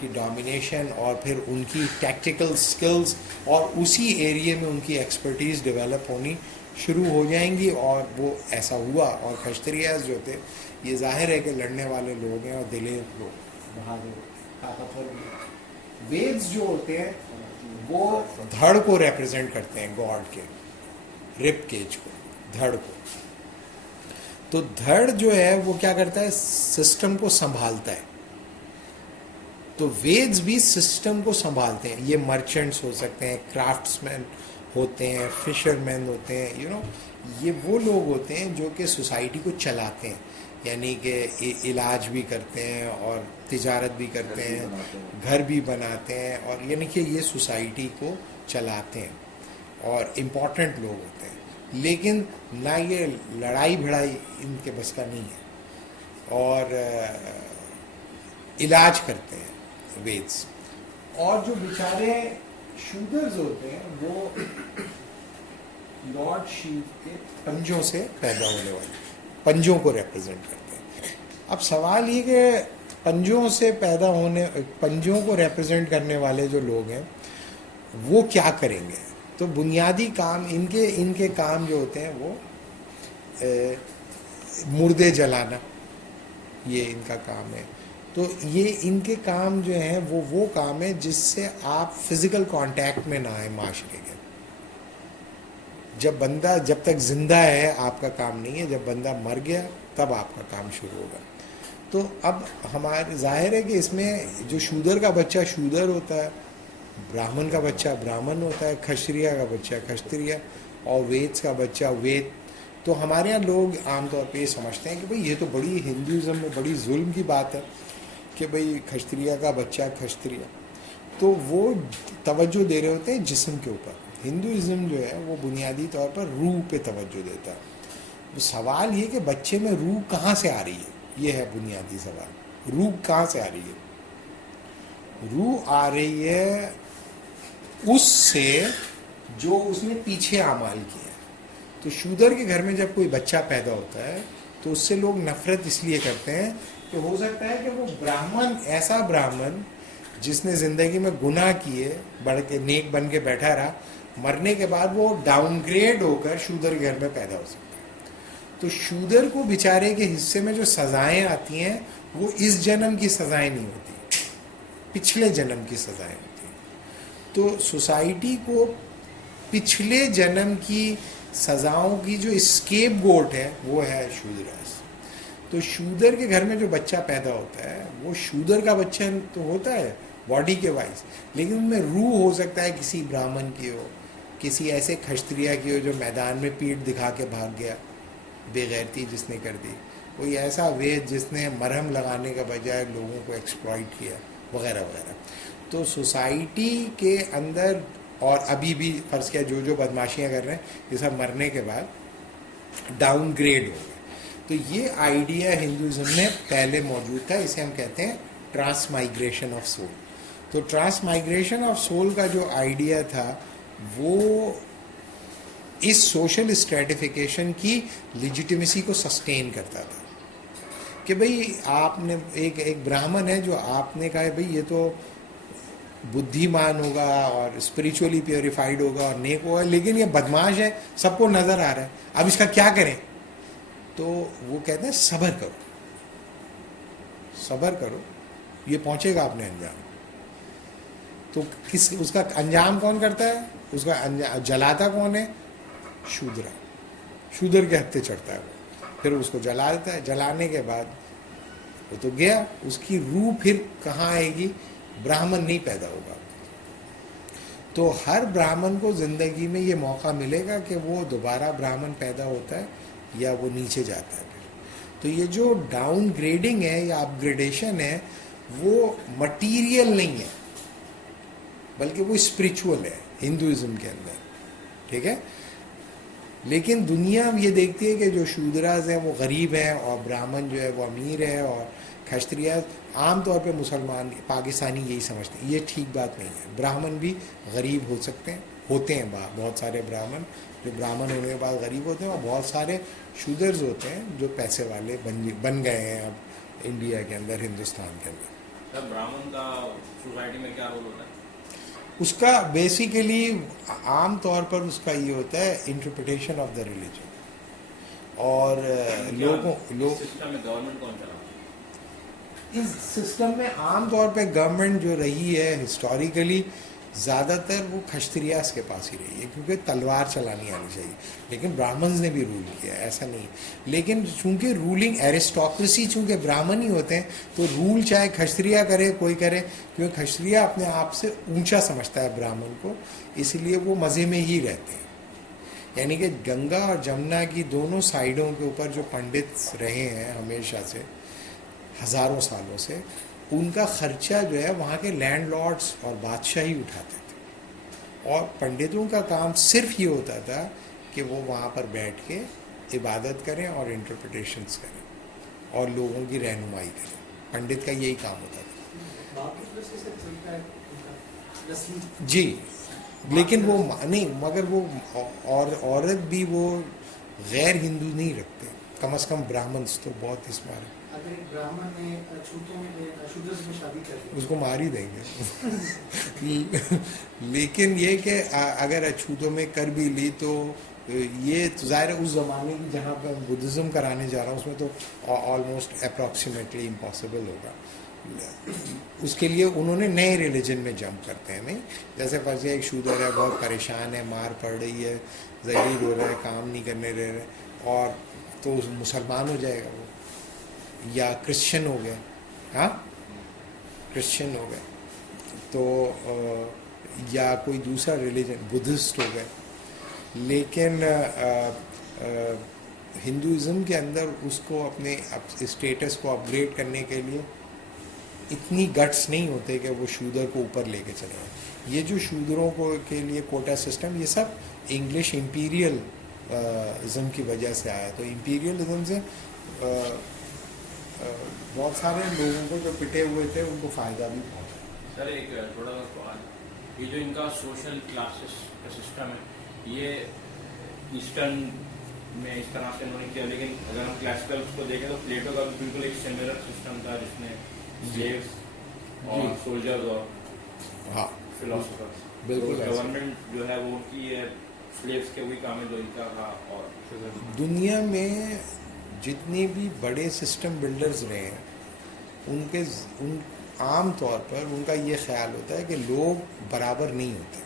کی ڈومینیشن, اور پھر ان کی ٹیکٹیکل سکلز, اور اسی ایریے میں ان کی ایکسپرٹیز ڈیولپ ہونی شروع ہو جائیں گی. اور وہ ایسا ہوا. اور کھشتریاز جو تھے یہ ظاہر ہے کہ لڑنے والے لوگ ہیں اور دلیر لوگ, بہادر, طاقتور بھی. ویدز جو ہوتے ہیں وہ دھڑ کو ریپرزینٹ کرتے ہیں, گاڈ کے رب کیج کو, دھڑ کو. تو دھڑ جو ہے وہ کیا کرتا ہے, سسٹم کو سنبھالتا ہے. تو ویدز بھی سسٹم کو سنبھالتے ہیں. یہ مرچنٹس ہو سکتے ہیں, کرافٹس مین ہوتے ہیں, فشر مین ہوتے ہیں, یہ وہ لوگ ہوتے ہیں جو کہ سوسائٹی کو چلاتے ہیں, یعنی کہ علاج بھی کرتے ہیں اور تجارت بھی کرتے ہیں, گھر بھی بناتے ہیں, اور یعنی کہ یہ سوسائٹی کو چلاتے ہیں اور امپورٹنٹ لوگ ہوتے ہیں. لیکن نہ یہ لڑائی بھڑائی ان کے بس کا نہیں ہے, اور علاج کرتے ہیں ویدس. اور جو بیچارے شودرز ہوتے ہیں وہ لارڈ شیو کے پنجوں سے پیدا ہونے والے, پنجوں کو ریپرزینٹ کرتے ہیں. اب سوال یہ کہ پنجوں کو ریپرزینٹ کرنے والے جو لوگ ہیں وہ کیا کریں گے. تو بنیادی کام ان کے کام جو ہوتے ہیں وہ مردے جلانا, یہ ان کا کام ہے. تو یہ ان کے کام جو ہیں وہ کام ہے جس سے آپ فزیکل کانٹیکٹ میں نہ آئیں معاشرے کے. جب تک زندہ ہے آپ کا کام نہیں ہے, جب بندہ مر گیا تب آپ کا کام شروع ہوگا. تو اب ہمارے ظاہر ہے کہ اس میں جو شودر کا بچہ شودر ہوتا ہے, براہمن کا بچہ براہمن ہوتا ہے, کھشتریا کا بچہ کھشتریا, اور ویدس کا بچہ وید. تو ہمارے یہاں لوگ عام طور پہ یہ سمجھتے ہیں کہ بھئی یہ تو بڑی ہندوازم میں بڑی ظلم کی بات ہے کہ بھئی کھشتریا کا بچہ کھشتریا. تو وہ توجہ دے رہے ہوتے ہیں جسم کے اوپر. ہندوازم جو ہے وہ بنیادی طور پر روح پہ توجہ دیتا ہے. سوال یہ کہ بچے میں روح کہاں سے آ رہی ہے, یہ ہے بنیادی سوال. روح کہاں سے آ رہی ہے؟ روح آ رہی ہے اس سے جو اس نے پیچھے اعمال کیے. تو شودر کے گھر میں جب کوئی بچہ پیدا ہوتا ہے تو اس سے لوگ نفرت اس لیے کرتے ہیں کہ ہو سکتا ہے کہ وہ براہمن, ایسا براہمن جس نے زندگی میں گناہ کیے, بڑھ کے نیک بن کے بیٹھا رہا, مرنے کے بعد وہ ڈاؤن گریڈ ہو کر شودر کے گھر میں پیدا ہو سکتا ہے. تو شودر کو بیچارے کے حصے میں جو سزائیں آتی ہیں وہ اس جنم کی سزائیں نہیں ہوتی, پچھلے جنم کی سزائیں ہوتی ہیں. تو سوسائٹی کو پچھلے جنم کی سزاؤں کی جو اسکیپ گوٹ ہے وہ ہے شودراس. تو شودر کے گھر میں جو بچہ پیدا ہوتا ہے وہ شودر کا بچہ تو ہوتا ہے باڈی کے وائز, لیکن ان میں روح ہو سکتا ہے کسی براہمن کی ہو, کسی ایسے کھشتریا کی ہو جو میدان میں پیٹھ دکھا کے بھاگ گیا, بے غیرتی جس نے کر دی, کوئی ایسا وید جس نے مرہم لگانے کا بجائے لوگوں کو ایکسپلائٹ کیا, وغیرہ وغیرہ. تو سوسائٹی کے اندر, اور ابھی بھی فرض کیا جو بدماشیاں کر رہے ہیں یہ سب مرنے کے بعد ڈاؤن گریڈ ہو گئے. تو یہ آئیڈیا ہندوازم میں پہلے موجود تھا, اسے ہم کہتے ہیں ٹرانس مائگریشن آف سول. تو ٹرانس مائگریشن آف سول کا جو آئیڈیا تھا وہ اس سوشل اسٹریٹیفیکیشن کی لیجیٹیمیسی کو سسٹین کرتا تھا کہ بھئی آپ نے ایک براہمن ہے جو آپ نے کہا ہے بھئی یہ تو بدھیمان ہوگا اور اسپریچولی پیوریفائڈ ہوگا اور نیک ہوگا, لیکن یہ بدماش ہے, سب کو نظر آ رہا ہے, اب اس کا کیا کریں؟ تو وہ کہتے ہیں صبر کرو, صبر کرو, یہ پہنچے گا اپنے انجام. تو اس کا انجام کون کرتا ہے؟ اس کا جلاتا کون ہے؟ شودرا. شودر کے ہتھے چڑھتا ہے وہ, پھر اس کو جلا دیتا ہے. جلانے کے بعد وہ تو گیا, اس کی روح پھر کہاں آئے گی؟ براہمن نہیں پیدا ہوگا. تو ہر براہمن کو زندگی میں یہ موقع ملے گا کہ وہ دوبارہ براہمن پیدا ہوتا ہے یا وہ نیچے جاتا ہے. تو یہ جو ڈاؤن گریڈنگ ہے یا اپ گریڈیشن ہے وہ مٹیریل نہیں ہے بلکہ وہ اسپریچول ہے ہندوازم کے اندر, ٹھیک ہے. لیکن دنیا یہ دیکھتی ہے کہ جو شودراز ہیں وہ غریب ہیں اور براہمن جو ہے وہ امیر ہے, اور کھشتریا عام طور پہ مسلمان پاکستانی یہی سمجھتے ہیں. یہ ٹھیک بات نہیں ہے. براہمن بھی غریب ہو سکتے ہیں, ہوتے ہیں بہت سارے براہمن جو براہمن ہونے کے بعد غریب ہوتے ہیں, اور بہت سارے شودرز ہوتے ہیں جو پیسے والے بن گئے ہیں اب انڈیا کے اندر, ہندوستان کے اندر. براہمن کا سوسائٹی میں کیا رول ہوتا ہے؟ اس کا بیسیکلی عام طور پر اس کا یہ ہوتا ہے انٹرپریٹیشن آف دا ریلیجن. اور لوگ سسٹم میں گورنمنٹ کون چلا؟ اس سسٹم میں عام طور پہ گورنمنٹ جو رہی ہے ہسٹوریکلی زیادہ تر وہ کھشتریاس کے پاس ہی رہی ہے, کیونکہ تلوار چلانی آنی چاہیے. لیکن براہمنز نے بھی رول کیا, ایسا نہیں. لیکن چونکہ رولنگ ایرسٹوکریسی چونکہ براہمن ہی ہوتے ہیں تو رول چاہے کھشتریا کرے کوئی کرے, کیونکہ کھشتریا اپنے آپ سے اونچا سمجھتا ہے براہمن کو, اس لیے وہ مزے میں ہی رہتے ہیں. یعنی کہ گنگا اور جمنا کی دونوں سائڈوں کے اوپر جو پنڈت رہے ہیں ہمیشہ سے, ہزاروں سالوں سے, ان کا خرچہ جو ہے وہاں کے لینڈ لارڈس اور بادشاہ ہی اٹھاتے تھے. اور پنڈتوں کا کام صرف یہ ہوتا تھا کہ وہ وہاں پر بیٹھ کے عبادت کریں اور انٹرپریٹیشنز کریں اور لوگوں کی رہنمائی کریں. پنڈت کا یہی کام ہوتا تھا. جی, لیکن وہ نہیں, مگر وہ عورت بھی وہ غیر ہندو نہیں رکھتے, کم از کم براہمنس تو بہت اسمار ہے. اگر ایک براہمن نے چھوٹوں میں شودرز میں شادی کر لی اس کو مار ہی دیں گے. لیکن یہ کہ اگر اچھوتوں میں کر بھی لی تو یہ ظاہر ہے اس زمانے کی جہاں پہ بدھزم کرانے جا رہا ہوں اس میں تو آلموسٹ اپروکسیمیٹلی امپاسبل ہوگا. اس کے لیے انہوں نے نئے ریلیجن میں جمپ کرتے ہیں. نہیں جیسے فرض ایک شودر ہے, بہت پریشان ہے, مار پڑ رہی ہے, ذلیل ہو رہا ہے, کام نہیں کرنے دے رہے, اور تو مسلمان ہو جائے گا وہ, یا کرسچن ہو گئے, ہاں کرسچن ہو گئے, تو یا کوئی دوسرا ریلیجن بدھسٹ ہو گئے. لیکن ہندوازم کے اندر اس کو اپنے اسٹیٹس کو اپ گریڈ کرنے کے لیے اتنی گٹس نہیں ہوتے کہ وہ شودر کو اوپر لے کے چلے جائیں. یہ جو شودروں کو کے لیے کوٹا سسٹم, یہ سب انگلش امپیریل ازم کی وجہ سے آیا. تو امپیریل ازم سے بہت سارے لوگوں کو جو پٹے ہوئے تھے ان کو فائدہ بھی پہنچا. سر ایک تھوڑا سا سوال, یہ جو ان کا سوشل کلاسز کا سسٹم ہے, یہ ایسٹرن میں اس طرح سے انہوں نے کیا, لیکن اگر ہم کلاسیکل اس کو دیکھیں تو پلیٹو کا بھی بالکل ایک سملر سسٹم تھا جس میں سلیوز اور سولجرز اور ہاں فلاسفرز, بالکل ایسا. گورنمنٹ جو ہے وہ کی ہے سلیوز کے وہی کام ہے جو ان کا تھا. اور دنیا میں جتنے بھی بڑے سسٹم بلڈرز رہے ہیں ان عام طور پر ان کا یہ خیال ہوتا ہے کہ لوگ برابر نہیں ہوتے.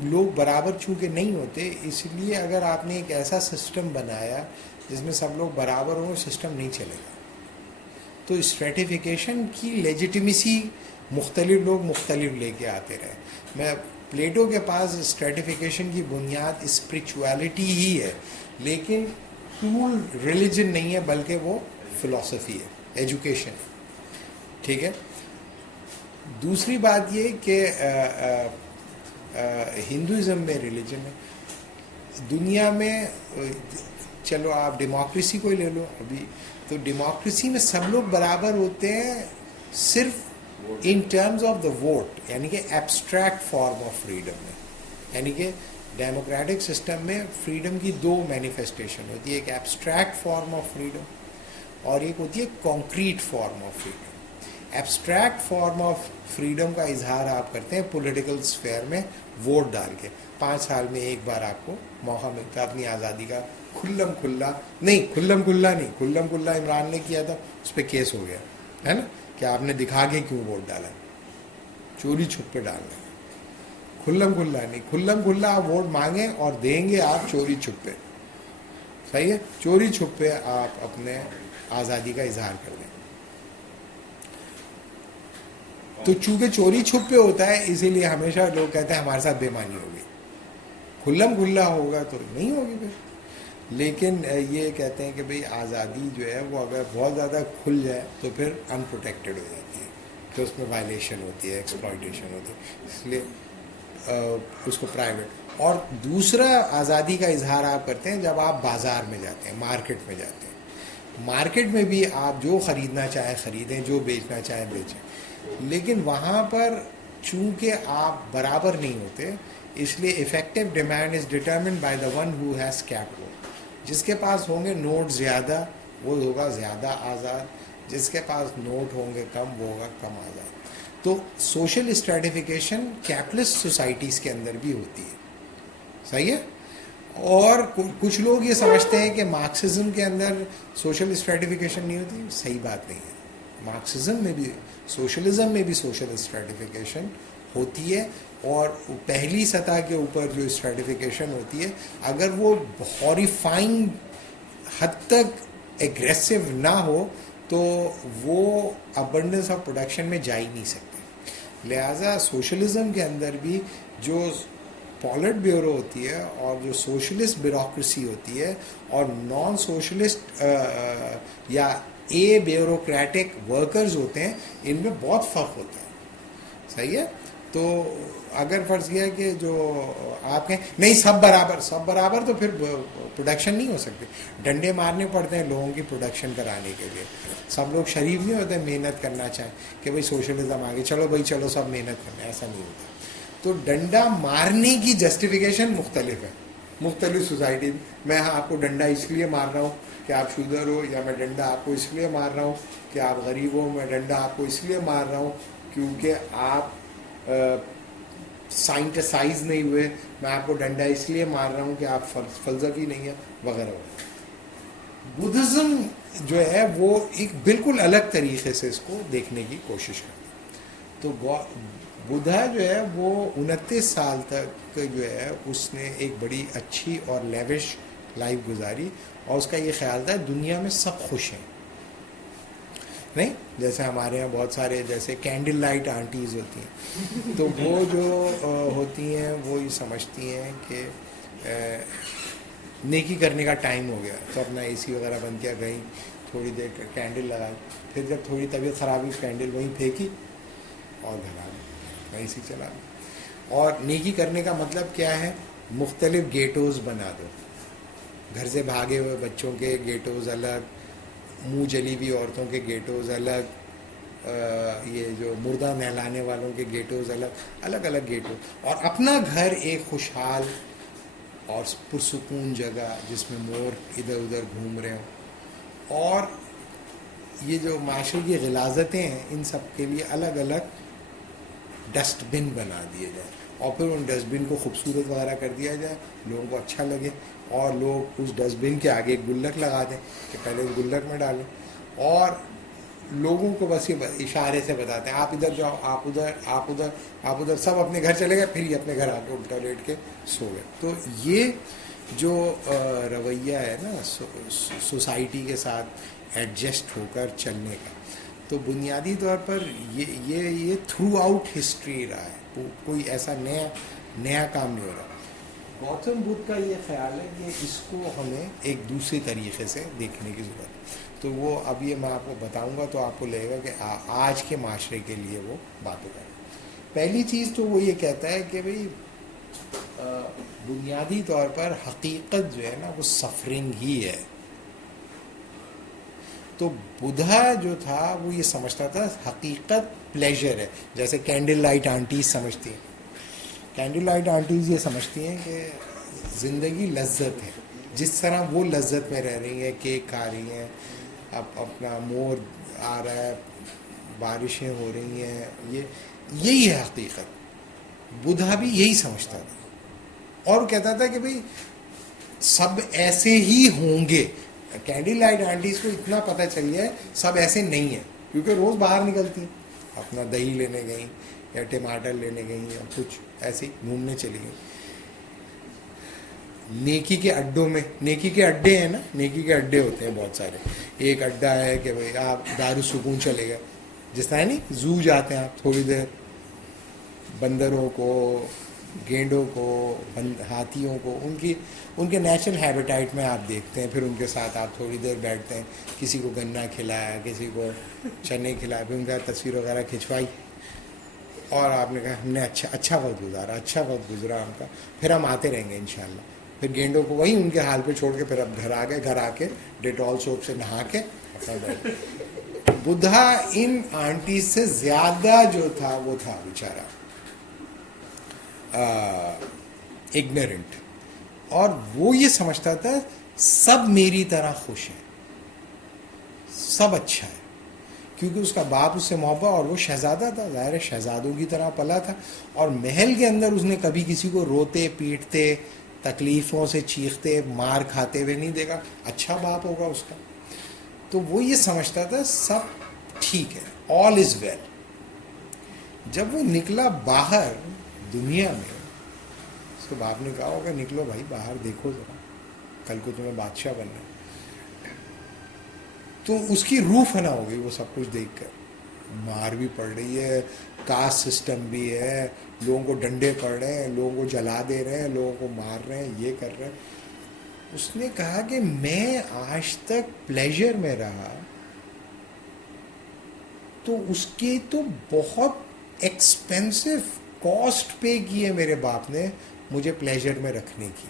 لوگ برابر چونکہ نہیں ہوتے, اس لیے اگر آپ نے ایک ایسا سسٹم بنایا جس میں سب لوگ برابر ہوں, سسٹم نہیں چلے گا. تو اسٹریٹیفیکیشن کی لیجیٹیمیسی مختلف لوگ مختلف لے کے آتے رہے. میں پلیٹو کے پاس اسٹریٹیفیکیشن کی بنیاد اسپریچویلٹی ہی ہے, لیکن ٹول ریلیجن نہیں ہے بلکہ وہ فلسفی ہے, ایجوکیشن ہے. ٹھیک ہے. دوسری بات یہ کہ ہندوازم میں ریلیجن ہے. دنیا میں چلو آپ ڈیموکریسی کو ہی لے لو ابھی, تو ڈیموکریسی میں سب لوگ برابر ہوتے ہیں صرف in terms of the vote, یعنی کہ ایبسٹریکٹ فارم آف فریڈم میں. یعنی کہ ڈیموکریٹک سسٹم میں فریڈم کی دو مینیفیسٹیشن ہوتی ہے, ایک ایبسٹریکٹ فارم آف فریڈم اور ایک ہوتی ہے concrete form of freedom. Abstract form of freedom کا اظہار آپ کرتے ہیں پولیٹیکل اسفیئر میں ووٹ ڈال کے. 5 سال میں ایک بار آپ کو موقع ملتا ہے اپنی آزادی کا کھلم کھلا عمران نے کیا تھا, اس پہ کیس ہو گیا ہے نا, کہ آپ نے دکھا کے کیوں ووٹ ڈالا, چوری چھپ پہ ڈالنا. کھلم کھلا آپ ووٹ مانگیں اور دیں گے آپ چوری چھپ پہ. صحیح ہے, چوری چھپ پہ آپ اپنے آزادی کا اظہار کر دیں. تو چونکہ چوری چھپ پہ ہوتا ہے اسی لیے ہمیشہ لوگ کہتے ہیں ہمارے ساتھ بے ایمانی ہوگی. کھلم کھلا ہوگا تو نہیں ہوگی پھر. لیکن یہ کہتے ہیں کہ بھئی آزادی جو ہے وہ اگر بہت زیادہ کھل جائے تو پھر ان پروٹیکٹڈ ہو جاتی ہے, تو اس میں وائلیشن ہوتی ہے, ایکسپلائٹیشن ہوتی ہے, اس لیے اس کو پرائیویٹ. اور دوسرا آزادی کا اظہار آپ کرتے ہیں جب آپ بازار میں جاتے ہیں, مارکیٹ میں جاتے ہیں. مارکیٹ میں بھی آپ جو خریدنا چاہیں خریدیں, جو بیچنا چاہیں بیچیں, لیکن وہاں پر چونکہ آپ برابر نہیں ہوتے اس لیے effective demand is determined by the one who has capital. جس کے پاس ہوں گے نوٹ زیادہ وہ ہوگا زیادہ آزاد, جس کے پاس نوٹ ہوں گے کم وہ ہوگا کم آزاد. تو سوشل اسٹریٹیفیکیشن کیپٹلسٹ سوسائٹیز کے اندر بھی ہوتی ہے. صحیح ہے. اور کچھ لوگ یہ سمجھتے ہیں کہ مارکسزم کے اندر سوشل اسٹریٹیفیکیشن نہیں ہوتی. صحیح بات نہیں ہے. مارکسزم میں بھی سوشلزم میں بھی سوشل اسٹریٹیفیکیشن ہوتی ہے, اور پہلی سطح کے اوپر جو اسٹریٹیفیکیشن ہوتی ہے اگر وہ ہاریفائنگ حد تک ایگریسو نہ ہو تو وہ ابنڈنس آف پروڈکشن میں جا ہی نہیں سکتے. لہٰذا سوشلزم کے اندر بھی جو پالٹ بیورو ہوتی ہے اور جو سوشلسٹ بیوروکریسی ہوتی ہے اور نان سوشلسٹ یا اے بیوروکریٹک ورکرز ہوتے ہیں, ان میں بہت فرق ہوتا ہے. صحیح ہے. تو اگر فرض کیا کہ جو آپ کہیں نہیں سب برابر تو پھر پروڈکشن نہیں ہو سکتی. ڈنڈے مارنے پڑتے ہیں لوگوں کی پروڈکشن کرانے کے لیے. سب لوگ شریف نہیں ہوتے محنت کرنا چاہیں کہ بھائی سوشلزم آگے چلو سب محنت کرنا, ایسا نہیں ہوتا. تو ڈنڈا مارنے کی جسٹیفیکیشن مختلف ہے مختلف سوسائٹی میں. میں آپ کو ڈنڈا اس لیے مار رہا ہوں کہ آپ شودر ہو, یا میں ڈنڈا آپ کو اس لیے مار رہا ہوں کہ آپ غریب ہو, میں ڈنڈا آپ کو اس لیے مار رہا ہوں کیونکہ آپ سائنٹسائز نہیں ہوئے, میں آپ کو ڈنڈا اس لیے مار رہا ہوں کہ آپ فلسفی نہیں ہے وغیرہ. بدھزم جو ہے وہ ایک بالکل الگ طریقے سے اس کو دیکھنے کی کوشش کرتا ہے. تو بدھا جو ہے وہ 29 سال تک جو ہے اس نے ایک بڑی اچھی اور لیوش لائف گزاری, اور اس کا یہ خیال تھا دنیا میں سب خوش ہیں. نہیں جیسے ہمارے یہاں بہت سارے جیسے کینڈل لائٹ آنٹیز ہوتی ہیں, تو وہ جو ہوتی ہیں وہ یہ سمجھتی ہیں کہ نیکی کرنے کا ٹائم ہو گیا, تو اپنا اے سی وغیرہ بند کیا, گئی تھوڑی دیر کینڈل لگائی, پھر جب تھوڑی طبیعت خراب ہوئی کینڈل وہیں پھینکی اور گھر آ گئی, وہیں سے چلا. اور نیکی کرنے کا مطلب کیا ہے, مختلف گیٹوز بنا دو, گھر سے بھاگے ہوئے بچوں کے گیٹوز الگ, منہ جلی ہوئی عورتوں کے گیٹوز الگ, یہ جو مردہ نہلانے والوں کے گیٹوز الگ, الگ الگ گیٹوز, اور اپنا گھر ایک خوشحال اور پرسکون جگہ جس میں مور ادھر ادھر گھوم رہے ہوں. اور یہ جو معاشرے کی غلاظتیں ہیں ان سب کے لیے الگ الگ ڈسٹ بن بنا دیے جائیں, اور پھر ان ڈسٹ بن کو خوبصورت وغیرہ کر دیا جائے, لوگوں کو اچھا لگے, اور لوگ اس ڈسٹ بن کے آگے ایک گلک لگا دیں کہ پہلے اس گلک میں ڈالیں, اور لوگوں کو بس یہ اشارے سے بتاتے ہیں آپ ادھر جاؤ, آپ ادھر, آپ ادھر, آپ ادھر, سب اپنے گھر چلے گئے, پھر یہ اپنے گھر آ کے الٹا لیٹ کے سو گئے. تو یہ جو رویہ ہے نا سوسائٹی کے ساتھ ایڈجسٹ ہو کر چلنے کا, تو بنیادی طور پر یہ تھرو آؤٹ ہسٹری رہا ہے, کوئی ایسا نیا کام نہیں ہو رہا. گوتم بدھ کا یہ خیال ہے کہ اس کو ہمیں ایک دوسرے طریقے سے دیکھنے کی ضرورت ہے. تو وہ اب یہ میں آپ کو بتاؤں گا تو آپ کو لگے گا کہ آج کے معاشرے کے لیے وہ باتیں کریں. پہلی چیز تو وہ یہ کہتا ہے کہ بھئی بنیادی طور پر حقیقت جو ہے نا وہ سفرنگ ہی ہے. تو بدھا جو تھا وہ یہ سمجھتا تھا حقیقت پلیجر ہے, جیسے کینڈل لائٹ آنٹیز سمجھتی ہیں. کینڈل لائٹ آنٹیز یہ سمجھتی ہیں کہ زندگی لذت ہے, جس طرح وہ لذت میں رہ رہی ہیں, کیک کھا رہی ہیں, اب اپنا مور آ رہا ہے, بارشیں ہو رہی ہیں, یہی ہے حقیقت. بدھا بھی یہی سمجھتا تھا, اور کہتا تھا کہ بھئی سب ایسے ہی ہوں گے. کینڈل لائٹ آنٹیز کو اتنا پتہ چل گیا ہے سب ایسے نہیں ہیں, کیونکہ روز باہر نکلتی ہیں, اپنا دہی لینے گئیں یا ٹماٹر لینے گئیں یا کچھ ایسے گھومنے چلی گئیں. نیکی کے اڈوں میں, نیکی کے اڈے ہیں نا, نیکی کے اڈے ہوتے ہیں بہت سارے. ایک اڈا ہے کہ بھئی آپ دارالسکون چلے گئے, جس طرح نہیں زو جاتے ہیں آپ تھوڑی دیر, بندروں کو, گینڈوں کو, ہاتھیوں کو, ان کے نیچرل ہیبیٹائٹ میں آپ دیکھتے ہیں, پھر ان کے ساتھ آپ تھوڑی دیر بیٹھتے ہیں, کسی کو گنا کھلایا, کسی کو چنے کھلایا, پھر ان کا تصویر وغیرہ کھنچوائی, اور آپ نے کہا ہم نے اچھا وقت گزارا, اچھا وقت گزرا ہم کا, پھر ہم آتے رہیں گے انشاءاللہ. پھر گینڈوں کو وہیں ان کے حال پہ چھوڑ کے پھر اب گھر آ گئے, گھر آ کے ڈیٹول سوپ سے نہا کے اپنا بیٹھ. بدھا ان آنٹیز سے زیادہ جو تھا وہ تھا بیچارہ اگنورنٹ, اور وہ یہ سمجھتا تھا سب میری طرح خوش ہیں, سب اچھا ہے, کیونکہ اس کا باپ اس سے محبت, اور وہ شہزادہ تھا, ظاہر ہے شہزادوں کی طرح پلا تھا, اور محل کے اندر اس نے کبھی کسی کو روتے پیٹتے, تکلیفوں سے چیختے, مار کھاتے ہوئے نہیں دیکھا. اچھا باپ ہوگا اس کا. تو وہ یہ سمجھتا تھا سب ٹھیک ہے, آل از ویل. جب وہ نکلا باہر دنیا میں, اس کے باپ نے کہا ہوگا نکلو بھائی باہر دیکھو ذرا, کل کو تمہیں بادشاہ بننا ہے. تو اس کی روح فنا ہو گئی وہ سب کچھ دیکھ کر. مار بھی پڑ رہی ہے, کاسٹ سسٹم بھی ہے, لوگوں کو ڈنڈے پڑ رہے ہیں, لوگوں کو جلا دے رہے ہیں, لوگوں کو مار رہے ہیں, یہ کر رہے ہیں. اس نے کہا کہ میں آج تک پلیجر میں رہا, تو اس کی تو بہت ایکسپینسو کاسٹ پے کی ہے میرے باپ نے مجھے پلیجر میں رکھنے کی.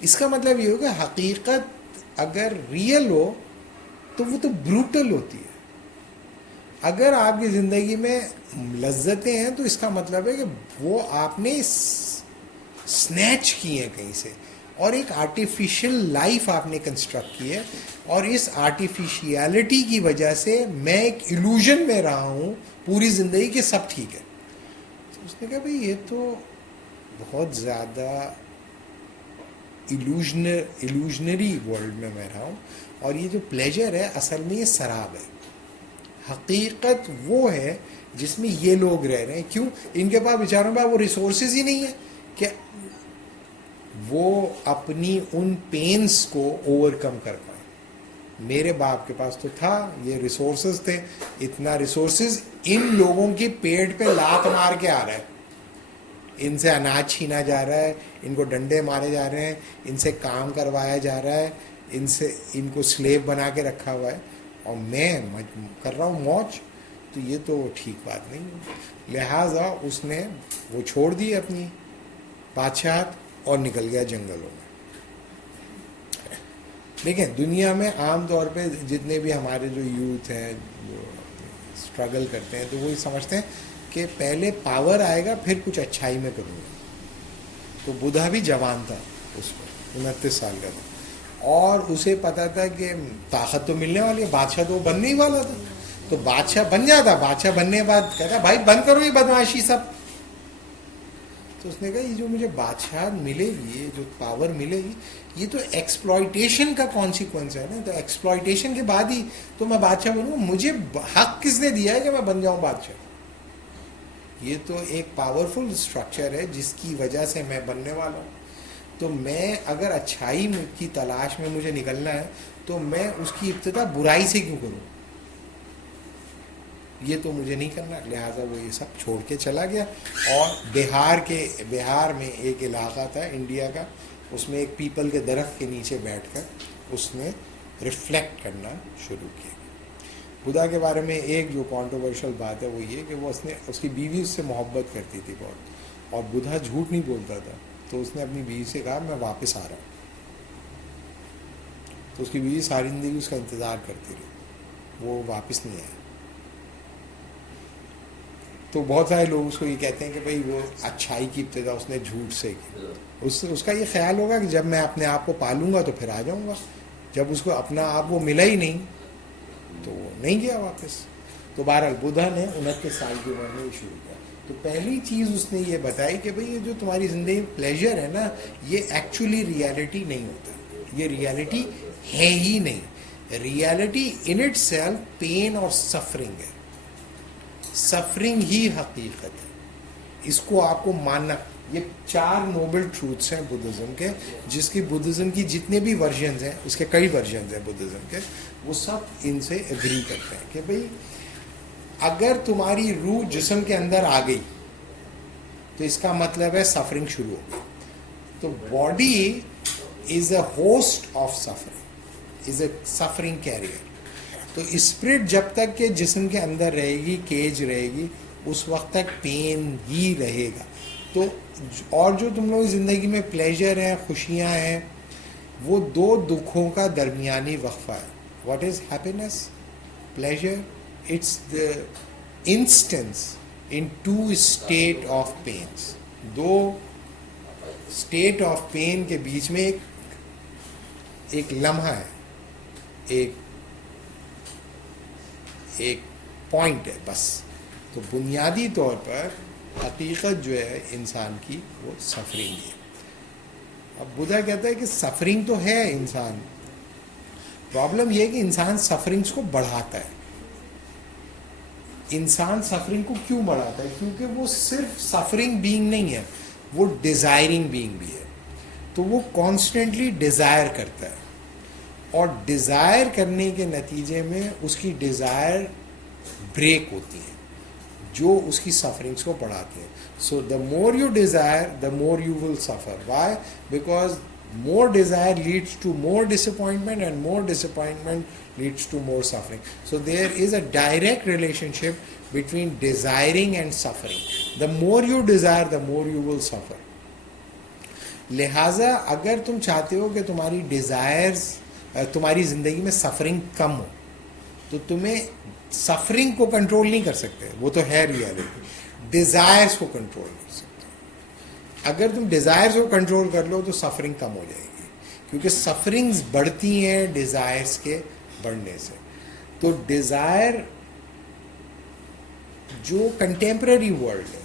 اس کا مطلب یہ ہو کہ حقیقت اگر ریئل ہو تو وہ تو بروٹل ہوتی ہے. اگر آپ کی زندگی میں لذتیں ہیں تو اس کا مطلب ہے کہ وہ آپ نے سنیچ کی ہیں کہیں سے, اور ایک آرٹیفیشل لائف آپ نے کنسٹرکٹ کی ہے, اور اس آرٹیفیشیلٹی کی وجہ سے میں ایک ایلوژن میں رہا ہوں پوری زندگی کہ سب ٹھیک ہے. اس نے کہا بھئی یہ تو بہت زیادہ illusionary ورلڈ میں میں رہا ہوں, اور یہ جو پلیجر ہے اصل میں یہ سراب ہے. حقیقت وہ ہے جس میں یہ لوگ رہ رہے ہیں. کیوں؟ ان کے پاس بیچاروں کے پاس وہ ریسورسز ہی نہیں ہے کہ وہ اپنی ان پینس کو اوور کم کر پائیں. میرے باپ کے پاس تو تھا, یہ ریسورسز تھے, اتنا ریسورسز ان لوگوں کے پیٹ پہ لات مار کے آ رہا ہے, ان سے اناج چھینا جا رہا ہے, ان کو ڈنڈے مارے جا رہے ہیں, ان سے کام کروایا جا رہا ہے, ان کو سلیو بنا کے رکھا ہوا ہے, اور میں کر رہا ہوں موج. تو یہ تو ٹھیک بات نہیں ہے. لہٰذا اس نے وہ چھوڑ دی اپنی بادشاہت اور نکل گیا جنگلوں میں. دیکھیں دنیا میں عام طور پہ جتنے بھی ہمارے جو یوتھ ہیں جو اسٹرگل کرتے ہیں تو وہ یہ سمجھتے ہیں کہ پہلے پاور آئے گا پھر کچھ اچھائی میں کروں گا. تو بدھا بھی جوان تھا, اس کو 29 سال کا تھا, اور اسے پتا تھا کہ طاقت تو ملنے والی ہے, بادشاہ تو وہ بننے ہی والا تھا, تو بادشاہ بن جاتا. بادشاہ بننے کے بعد کہتا بھائی بند کرو یہ بدمعاشی سب. تو اس نے کہا یہ جو مجھے بادشاہ ملے گی, یہ جو پاور ملے گی, یہ تو ایکسپلائٹیشن کا کانسیکوینس ہے نا. تو ایکسپلائٹیشن کے بعد ہی تو میں بادشاہ بنوں. مجھے حق کس نے دیا ہے کہ میں بن جاؤں بادشاہ؟ یہ تو ایک پاورفل اسٹرکچر ہے جس کی وجہ سے میں بننے والا ہوں. تو میں اگر اچھائی کی تلاش میں مجھے نکلنا ہے تو میں اس کی ابتدا برائی سے کیوں کروں؟ یہ تو مجھے نہیں کرنا. لہٰذا وہ یہ سب چھوڑ کے چلا گیا. اور بہار میں ایک علاقہ تھا انڈیا کا, اس میں ایک پیپل کے درخت کے نیچے بیٹھ کر اس نے ریفلیکٹ کرنا شروع کیا. خدا کے بارے میں ایک جو کانٹروورشل بات ہے وہ یہ کہ وہ اس کی بیوی اس سے محبت کرتی تھی بہت, اور بدھا جھوٹ نہیں بولتا تھا. تو اس نے اپنی بیوی سے کہا میں واپس آ رہا ہوں. تو اس کی بیوی ساری زندگی اس کا انتظار کرتی رہی, وہ واپس نہیں آیا. تو بہت سارے لوگ اس کو یہ کہتے ہیں کہ بھئی وہ اچھائی کی ابتدا اس نے جھوٹ سے کی. اس کا یہ خیال ہوگا کہ جب میں اپنے آپ کو پالوں گا تو پھر آ جاؤں گا. جب اس کو اپنا آپ وہ ملا ہی نہیں تو وہ نہیں گیا واپس. تو بہرحال بدھا نے 29 سال کی عمر میں شروع کیا. تو پہلی چیز اس نے یہ بتائی کہ بھئی یہ جو تمہاری زندگی میں پلیجر ہے نا, یہ ایکچولی ریالٹی نہیں ہوتا, یہ ریالٹی ہے ہی نہیں. Reality in itself pain اور سفرنگ ہے. سفرنگ ہی حقیقت ہے, اس کو آپ کو ماننا. یہ 4 نوبل ٹروتھس ہیں بدھزم کے, جس کی بدھزم کی جتنے بھی ورژنز ہیں, اس کے کئی ورژنز ہیں بدھزم کے, وہ سب ان سے اگری کرتے ہیں کہ بھئی اگر تمہاری روح جسم کے اندر آ گئی تو اس کا مطلب ہے سفرنگ شروع ہو گئی. تو body is a host of suffering, is a suffering carrier. تو اسپرٹ جب تک کہ جسم کے اندر رہے گی, کیج رہے گی, اس وقت تک پین ہی رہے گا. تو اور جو تم لوگ زندگی میں پلیجر ہیں, خوشیاں ہیں, وہ 2 دکھوں کا درمیانی وقفہ ہے. What is happiness? Pleasure, it's the instance in 2 state of pains. 2 state of pain کے بیچ میں ایک لمحہ ہے, ایک پوائنٹ ہے بس. تو بنیادی طور پر حقیقت جو ہے انسان کی وہ سفرنگ ہے. اب بدھا کہتا ہے کہ سفرنگ تو ہے انسان, پرابلم یہ ہے کہ انسان سفرنگس کو بڑھاتا ہے. انسان سفرنگ کو کیوں بڑھاتا ہے؟ کیونکہ وہ صرف سفرنگ بینگ نہیں ہے, وہ ڈیزائرنگ بینگ بھی ہے. تو وہ کانسٹنٹلی ڈیزائر کرتا ہے, اور ڈیزائر کرنے کے نتیجے میں اس کی ڈیزائر بریک ہوتی ہے جو اس کی سفرنگس کو بڑھاتی ہیں. So the more you desire the more you will suffer. Why? Because more desire leads to more disappointment, and more disappointment leads to more suffering. So there is a direct relationship between desiring and suffering. The more you desire, the more you will suffer. لہٰذا اگر تم چاہتے ہو کہ تمہاری desires, تمہاری زندگی میں suffering کم ہو, تو تمہیں سفرنگ کو کنٹرول نہیں کر سکتے, وہ تو ہے ریالٹی. ڈیزائرز کو کنٹرول نہیں کر سکتے. اگر تم ڈیزائرز کو کنٹرول کر لو تو سفرنگ کم ہو جائے گی, کیونکہ سفرنگز بڑھتی ہیں ڈیزائرز کے بڑھنے سے. تو ڈیزائر جو کنٹمپرری ورلڈ ہے,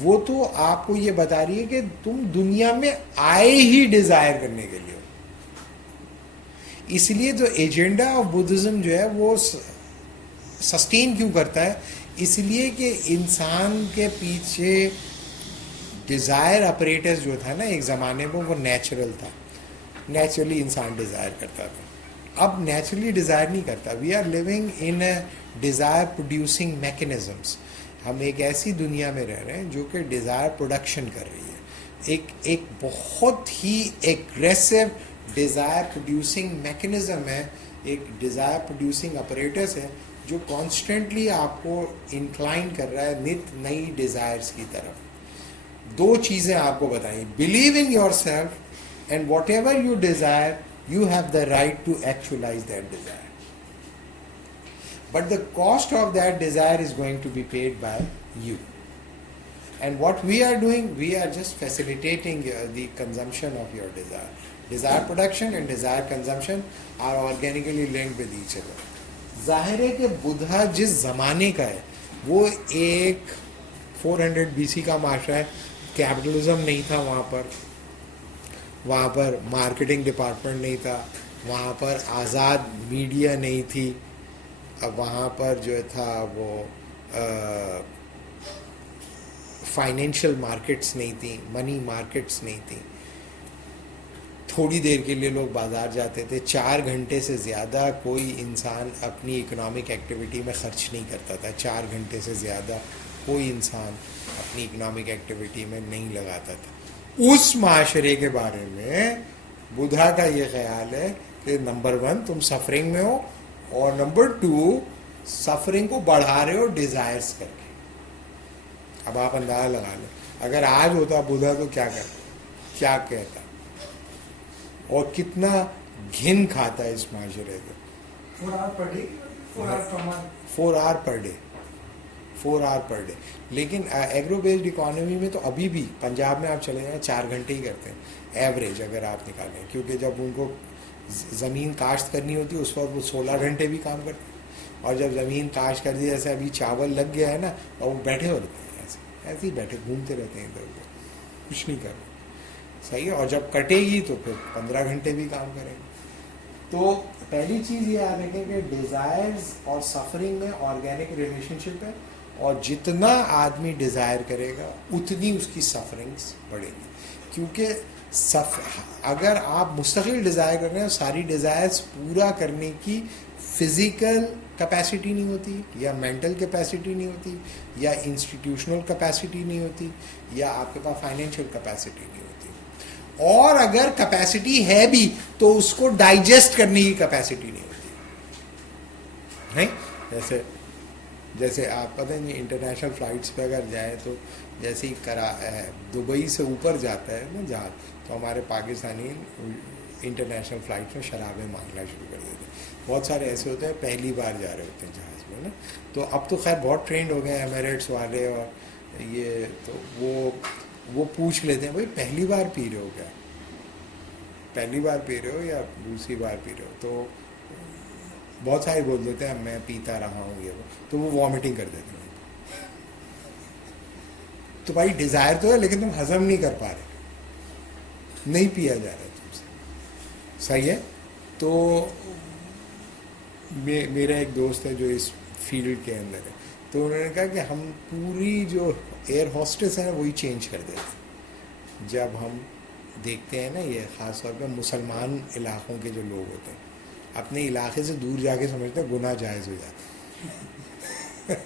وہ تو آپ کو یہ بتا رہی ہے کہ تم دنیا میں آئے ہی ڈیزائر کرنے کے لیے ہو. اس لیے جو ایجنڈا آف بدھزم جو ہے وہ سسٹین کیوں کرتا ہے؟ اس لیے کہ انسان کے پیچھے ڈیزائر اپریٹس جو تھا نا ایک زمانے میں وہ نیچرل تھا, نیچرلی انسان ڈیزائر کرتا تھا. اب نیچرلی ڈیزائر نہیں کرتا. We are living in a desire producing mechanisms. ہم ایک ایسی دنیا میں رہ رہے ہیں جو کہ ڈیزائر پروڈکشن کر رہی ہے. ایک بہت ہی ایگریسو ڈیزائر پروڈیوسنگ میکینزم ہے, ایک ڈیزائر پروڈیوسنگ اپریٹس ہے جو کانسٹنٹلی آپ کو انکلائن کر رہا ہے نت نئی ڈیزائرس کی طرف. دو چیزیں آپ کو بتائیں, believe in yourself and whatever you desire you have the right to actualize that desire. But the cost of that desire is going to be paid by you. And what we are doing, we are just facilitating the consumption of your desire. Desire production and desire consumption are organically linked with each other. ظاہر ہے کہ بدھا جس زمانے کا ہے وہ ایک 400 BC کا معاشرہ ہے. کیپٹلزم نہیں تھا وہاں پر مارکیٹنگ ڈپارٹمنٹ نہیں تھا, وہاں پر آزاد میڈیا نہیں تھی, اب وہاں پر جو تھا وہ فائنینشیل مارکیٹس نہیں تھیں, منی مارکیٹس نہیں تھیں. تھوڑی دیر کے لیے لوگ بازار جاتے تھے, 4 گھنٹے سے زیادہ کوئی انسان اپنی اکنامک ایکٹیویٹی میں خرچ نہیں کرتا تھا. 4 گھنٹے سے زیادہ کوئی انسان اپنی اکنامک ایکٹیویٹی میں نہیں لگاتا تھا. اس معاشرے کے بارے میں بدھا کا یہ خیال ہے کہ نمبر 1 تم سفرنگ میں ہو, اور نمبر 2 سفرنگ کو بڑھا رہے ہو ڈیزائرس کر کے. اب آپ اندازہ لگا لیں اگر آج ہوتا بدھا تو کیا کرتا, کیا کہتا, اور کتنا گھن کھاتا ہے اس معاشرے کو. 4 hours per day, 4 hours per month. 4 hours per day, 4 hours per day. لیکن ایگرو بیسڈ اکانومی میں تو ابھی بھی پنجاب میں آپ چلے جائیں 4 گھنٹے ہی کرتے ہیں ایوریج اگر آپ نکالیں, کیونکہ جب ان کو زمین کاشت کرنی ہوتی ہے اس وقت وہ 16 گھنٹے بھی کام کرتے ہیں, اور جب زمین کاشت کر دی جیسے ابھی چاول لگ گیا ہے نا, اور وہ بیٹھے ہوتے ہیں ایسے ہی بیٹھے گھومتے رہتے ہیں ادھر ادھر, کچھ نہیں کر رہے. صحیح ہے, اور جب کٹے گی تو پھر 15 گھنٹے بھی کام کریں گے. تو پہلی چیز یہ یاد رکھیں کہ ڈیزائرز اور سفرنگ میں آرگینک ریلیشن شپ ہے, اور جتنا آدمی ڈیزائر کرے گا اتنی اس کی سفرنگس بڑھے گی. کیونکہ اگر آپ مستقل ڈیزائر کر رہے ہیں, ساری ڈیزائرز پورا کرنے کی فزیکل کیپیسٹی نہیں ہوتی, یا مینٹل کیپیسٹی نہیں ہوتی, یا انسٹیٹیوشنل کیپیسٹی نہیں ہوتی, یا آپ کے پاس فائنینشیل کیپیسٹی نہیں ہوتی, اور اگر کیپیسٹی ہے بھی تو اس کو ڈائجسٹ کرنے کی کیپیسٹی نہیں ہوتی. نہیں جیسے آپ پتہ نہیں انٹرنیشنل فلائٹس پہ اگر جائیں تو جیسے ہی دبئی سے اوپر جاتا ہے نا جہاز, تو ہمارے پاکستانی انٹرنیشنل فلائٹ میں شرابیں مانگنا شروع کر دیتے ہیں. بہت سارے ایسے ہوتے ہیں پہلی بار جا رہے ہوتے ہیں جہاز میں نا, تو اب تو خیر بہت ٹرینڈ ہو گئے ہیں ایمریٹس والے, اور یہ تو وہ پوچھ لیتے ہیں بھائی پہلی بار پی رہے ہو کیا, پہلی بار پی رہے ہو یا دوسری بار پی رہے ہو, تو بہت سارے بول دیتے ہیں میں پیتا رہا ہوں یہ وہ, تو وہ وامٹنگ کر دیتے ہیں. تو بھائی ڈیزائر تو ہے لیکن تم ہضم نہیں کر پا رہے, نہیں پیا جا رہا تم سے. صحیح ہے. تو میرا ایک دوست ہے جو اس فیلڈ کے اندر ہے, تو انہوں نے کہا کہ ہم پوری جو ایئر ہوسٹس ہیں وہی چینج کر دیتے ہیں. جب ہم دیکھتے ہیں نا یہ خاص طور پہ مسلمان علاقوں کے جو لوگ ہوتے ہیں, اپنے علاقے سے دور جا کے سمجھتے ہیں گناہ جائز ہو جاتا ہے.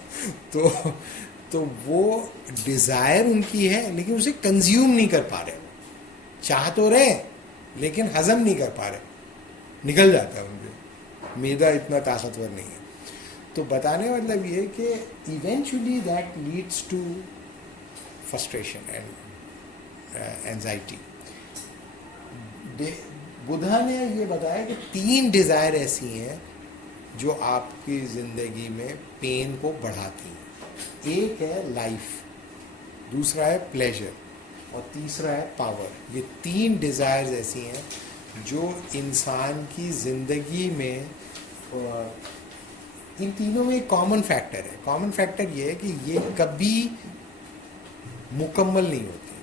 تو وہ ڈیزائر ان کی ہے لیکن اسے کنزیوم نہیں کر پا رہے, چاہ تو رہے لیکن ہضم نہیں کر پا رہے, نکل جاتا ہے ان کے, میدا اتنا طاقتور نہیں ہے. تو بتانے کا مطلب یہ کہ eventually that leads to frustration and anxiety. Buddha نے یہ بتایا کہ 3 ڈیزائر ایسی ہیں جو آپ کی زندگی میں پین کو بڑھاتی ہیں. ایک ہے لائف, دوسرا ہے پلیجر, اور تیسرا ہے پاور. یہ 3 ڈیزائرز ایسی ہیں جو انسان کی زندگی میں, ان تینوں میں ایک کامن فیکٹر ہے. کامن فیکٹر یہ ہے کہ یہ کبھی مکمل نہیں ہوتی،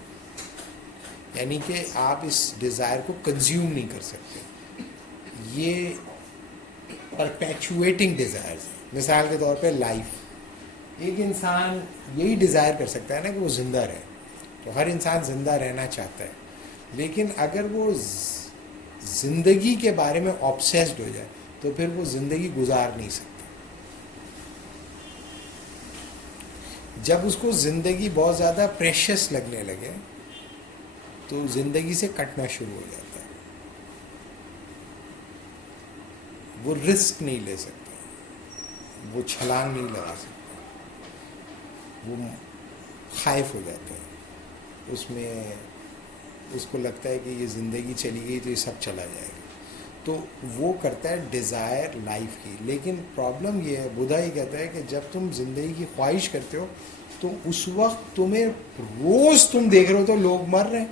یعنی کہ آپ اس ڈیزائر کو کنزیوم نہیں کر سکتے. یہ پرپیچویٹنگ ڈیزائرز ہیں. مثال کے طور پہ لائف، ایک انسان یہی ڈیزائر کر سکتا ہے نا کہ وہ زندہ رہے، تو ہر انسان زندہ رہنا چاہتا ہے، لیکن اگر وہ زندگی کے بارے میں آبسیسڈ ہو جائے تو پھر وہ زندگی گزار نہیں سکتا. جب اس کو زندگی بہت زیادہ پریشس لگنے لگے تو زندگی سے کٹنا شروع ہو جاتا ہے. وہ رسک نہیں لے سکتا، وہ چھلانگ نہیں لگا سکتا، وہ خائف ہو جاتا ہے. اس کو لگتا ہے کہ یہ زندگی چلی گئی تو یہ سب چلا جائے گا، تو وہ کرتا ہے ڈیزائر لائف کی. لیکن پرابلم یہ ہے، بدھا ہی کہتا ہے کہ جب تم زندگی کی خواہش کرتے ہو تو اس وقت تمہیں روز تم دیکھ رہے ہو تو لوگ مر رہے ہیں،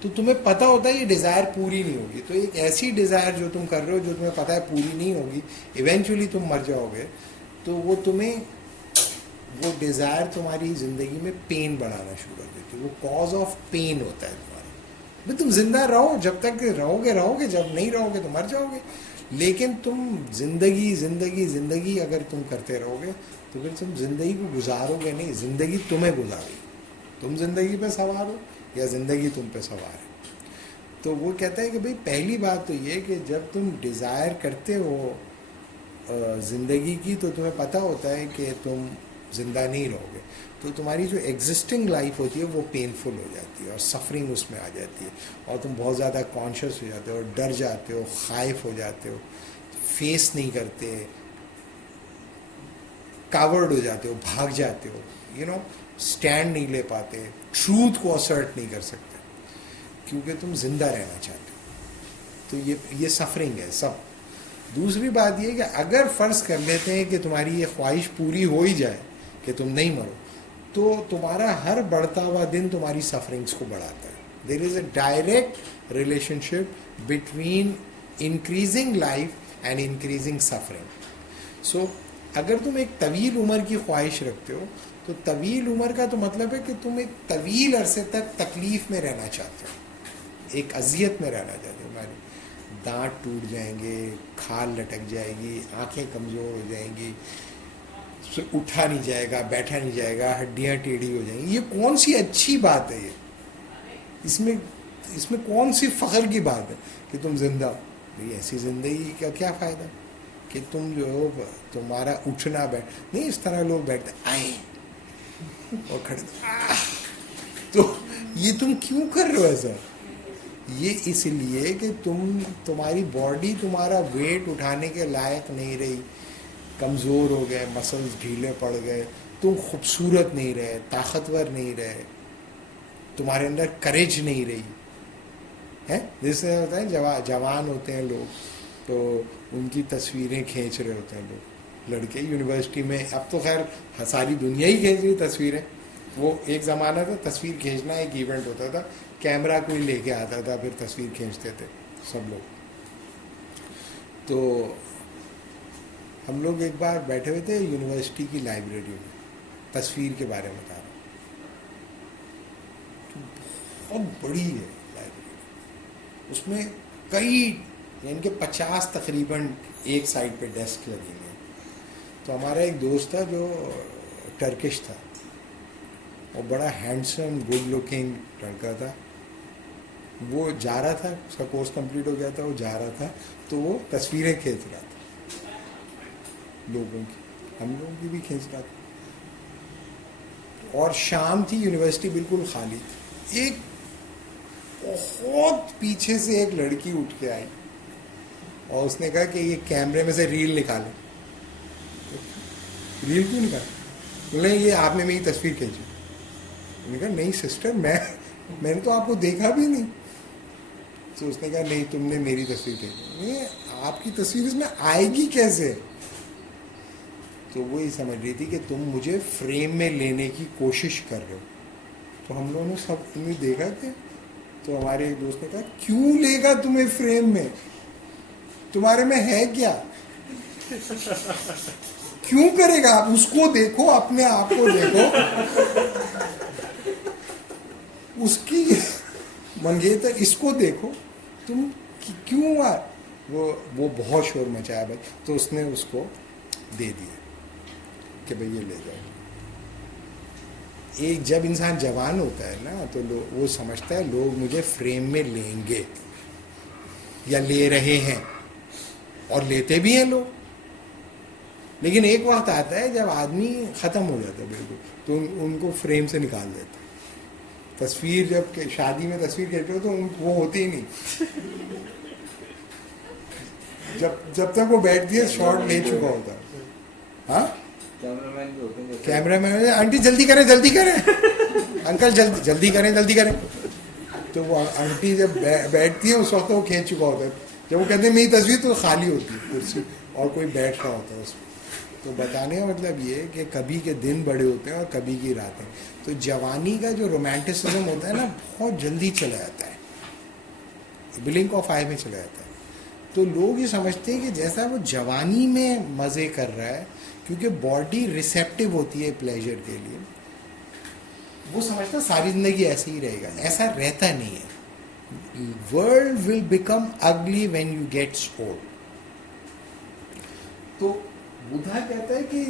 تو تمہیں پتہ ہوتا ہے یہ ڈیزائر پوری نہیں ہوگی. تو ایک ایسی ڈیزائر جو تم کر رہے ہو جو تمہیں پتہ ہے پوری نہیں ہوگی، ایونچولی تم مر جاؤ گے، تو وہ ڈیزائر تمہاری زندگی میں پین بڑھانا شروع کر دیتی ہے. وہ کاز آف پین ہوتا ہے تمہارا. بھائی تم زندہ رہو، جب تک رہو گے، جب نہیں رہو گے تو مر جاؤ گے. لیکن تم زندگی اگر تم کرتے رہو گے تو پھر تم زندگی کو گزارو گے نہیں، زندگی تمہیں گزارے. تم زندگی پہ سوار ہو یا زندگی تم پہ سوار ہے. تو وہ کہتا ہے کہ بھئی پہلی بات تو یہ کہ جب تم ڈیزائر کرتے ہو زندگی کی تو تمہیں پتہ ہوتا ہے کہ تم زندہ نہیں رہو گے، تو تمہاری جو ایگزسٹنگ لائف ہوتی ہے وہ پینفل ہو جاتی ہے اور سفرنگ اس میں آ جاتی ہے، اور تم بہت زیادہ کانشیس ہو جاتے ہو، ڈر جاتے ہو، خائف ہو جاتے ہو، فیس نہیں کرتے، کاورڈ ہو جاتے ہو، بھاگ جاتے ہو، اسٹینڈ نہیں لے پاتے، ٹروتھ کو اسرٹ نہیں کر سکتے کیونکہ تم زندہ رہنا چاہتے ہو. تو یہ سفرنگ ہے سب. دوسری بات یہ کہ اگر فرض کر لیتے ہیں کہ تمہاری یہ خواہش پوری ہو ہی جائے کہ تم نہیں مرو، تو تمہارا ہر بڑھتا ہوا دن تمہاری سفرنگس کو بڑھاتا ہے. There is a direct relationship between increasing life and increasing suffering. So اگر تم ایک طویل عمر کی خواہش رکھتے ہو تو طویل عمر کا تو مطلب ہے کہ تم ایک طویل عرصے تک تکلیف میں رہنا چاہتے ہو، ایک اذیت میں رہنا چاہتے ہو. ہماری دانت ٹوٹ جائیں گے، کھال لٹک جائے گی، آنکھیں کمزور ہو جائیں گی، اٹھا نہیں جائے گا، بیٹھا نہیں جائے گا، ہڈیاں ٹیڑھی ہو جائیں گی. یہ کون سی اچھی بات ہے؟ اس میں کون سی فخر کی بات ہے کہ تم زندہ ہو؟ ایسی زندگی کا کیا فائدہ کہ تم جو ہو تمہارا اٹھنا نہیں. اس طرح لوگ بیٹھتے آئے اور کھڑے، تو یہ تم کیوں کر رہے ہو ایسا؟ یہ اس لیے کہ تمہاری باڈی تمہارا ویٹ اٹھانے کے لائق نہیں رہی، کمزور ہو گئے، مسلز ڈھیلے پڑ گئے، تم خوبصورت نہیں رہے، طاقتور نہیں رہے، تمہارے اندر کریج نہیں رہی ہے. جیسے ہوتا ہے جوان ہوتے ہیں لوگ تو ان کی تصویریں کھینچ رہے ہوتے ہیں لوگ، لڑکے یونیورسٹی میں. اب تو خیر ساری دنیا ہی کھینچ رہی تصویریں. وہ ایک زمانہ تھا تصویر کھینچنا ایک ایونٹ ہوتا تھا، کیمرہ کوئی لے کے آتا تھا، پھر تصویر کھینچتے تھے سب لوگ. تو ہم لوگ ایک بار بیٹھے ہوئے تھے یونیورسٹی کی لائبریری میں، تصویر کے بارے میں بتا رہا ہوں. بہت بڑی ہے لائبریری، اس میں کئی یعنی کہ 50 تقریباً ایک سائڈ پہ ڈیسک لگی ہوئی ہیں. تو ہمارا ایک دوست تھا جو ٹرکش تھا، اور بڑا ہینڈسم گڈ لکنگ لڑکا تھا. وہ جا رہا تھا، اس کا کورس کمپلیٹ ہو گیا تھا، وہ جا رہا تھا تو وہ تصویریں کھینچ رہا تھا لوگوں کی، ہم لوگوں کی بھی کھینچ رہا تھا. اور شام تھی، یونیورسٹی بالکل خالی تھی. ایک بہت پیچھے سے ایک لڑکی اٹھ کے آئی اور اس نے کہا کہ یہ کیمرے میں سے ریل نکالیں. ریل کیوں نکالیں؟ بولے یہ آپ نے میری تصویر کھینچی. میں نے کہا نہیں سسٹر، میں نے تو آپ کو دیکھا بھی نہیں. تو اس نے کہا نہیں تم نے میری تصویر کھینچی. آپ کی تصویر اس میں آئے گی کیسے؟ تو وہ یہ سمجھ رہی تھی کہ تم مجھے فریم میں لینے کی کوشش کر رہے ہو. تو ہم لوگوں نے سب نے دیکھا کہ، تو ہمارے ایک دوست نے کہا کیوں لے گا تمہیں فریم میں؟ تمہارے میں ہے کیا؟ کیوں کرے گا؟ آپ اس کو دیکھو، اپنے آپ کو دیکھو. اس کی منگیتر اس کو دیکھو تم کیوں وہ بہت شور مچایا بھائی. تو اس نے اس کو دے دیا کہ بھئی یہ لے جاؤ. ایک جب انسان جوان ہوتا ہے نا تو وہ سمجھتا ہے لوگ مجھے فریم میں لیں گے یا لے رہے ہیں, اور لیتے بھی ہیں لوگ. لیکن ایک وقت آتا ہے جب آدمی ختم ہو جاتا ہے بالکل, تو ان کو فریم سے نکال دیتا ہے. تصویر جب شادی میں تصویر کھینچتے ہو تو وہ ہوتی ہی نہیں, جب تک وہ بیٹھتی ہے شاٹ لے چکا ہوتا ہے. ہاں کیمرہ مین بھی ہوتے ہیں, کیمرہ مین, آنٹی جلدی کریں جلدی کریں, انکل جلدی کریں جلدی کریں. تو وہ آنٹی جب بیٹھتی ہے اس وقت وہ کھینچ چکا ہوتا ہے. جب وہ کہتے ہیں میری تصویر تو خالی ہوتی ہے کرسی اور کوئی بیٹھ رہا ہوتا ہے اس میں. تو بتانے کا مطلب یہ ہے کہ کبھی کے دن بڑے ہوتے ہیں اور کبھی کی راتیں. تو جوانی کا جو رومانٹسزم ہوتا ہے نا بہت جلدی چلا جاتا ہے, بلنک آف آئی میں چلا جاتا ہے. تو لوگ یہ سمجھتے ہیں کہ جیسا وہ جوانی میں مزے کر رہا ہے کیونکہ باڈی ریسیپٹیو ہوتی ہے پلیجر کے لیے, وہ سمجھتا ساری زندگی ایسے ہی رہے گا. ایسا رہتا نہیں ہے. ورلڈ ول بیکم اگلی وین یو گیٹس اولڈ. تو بدھا کہتا ہے کہ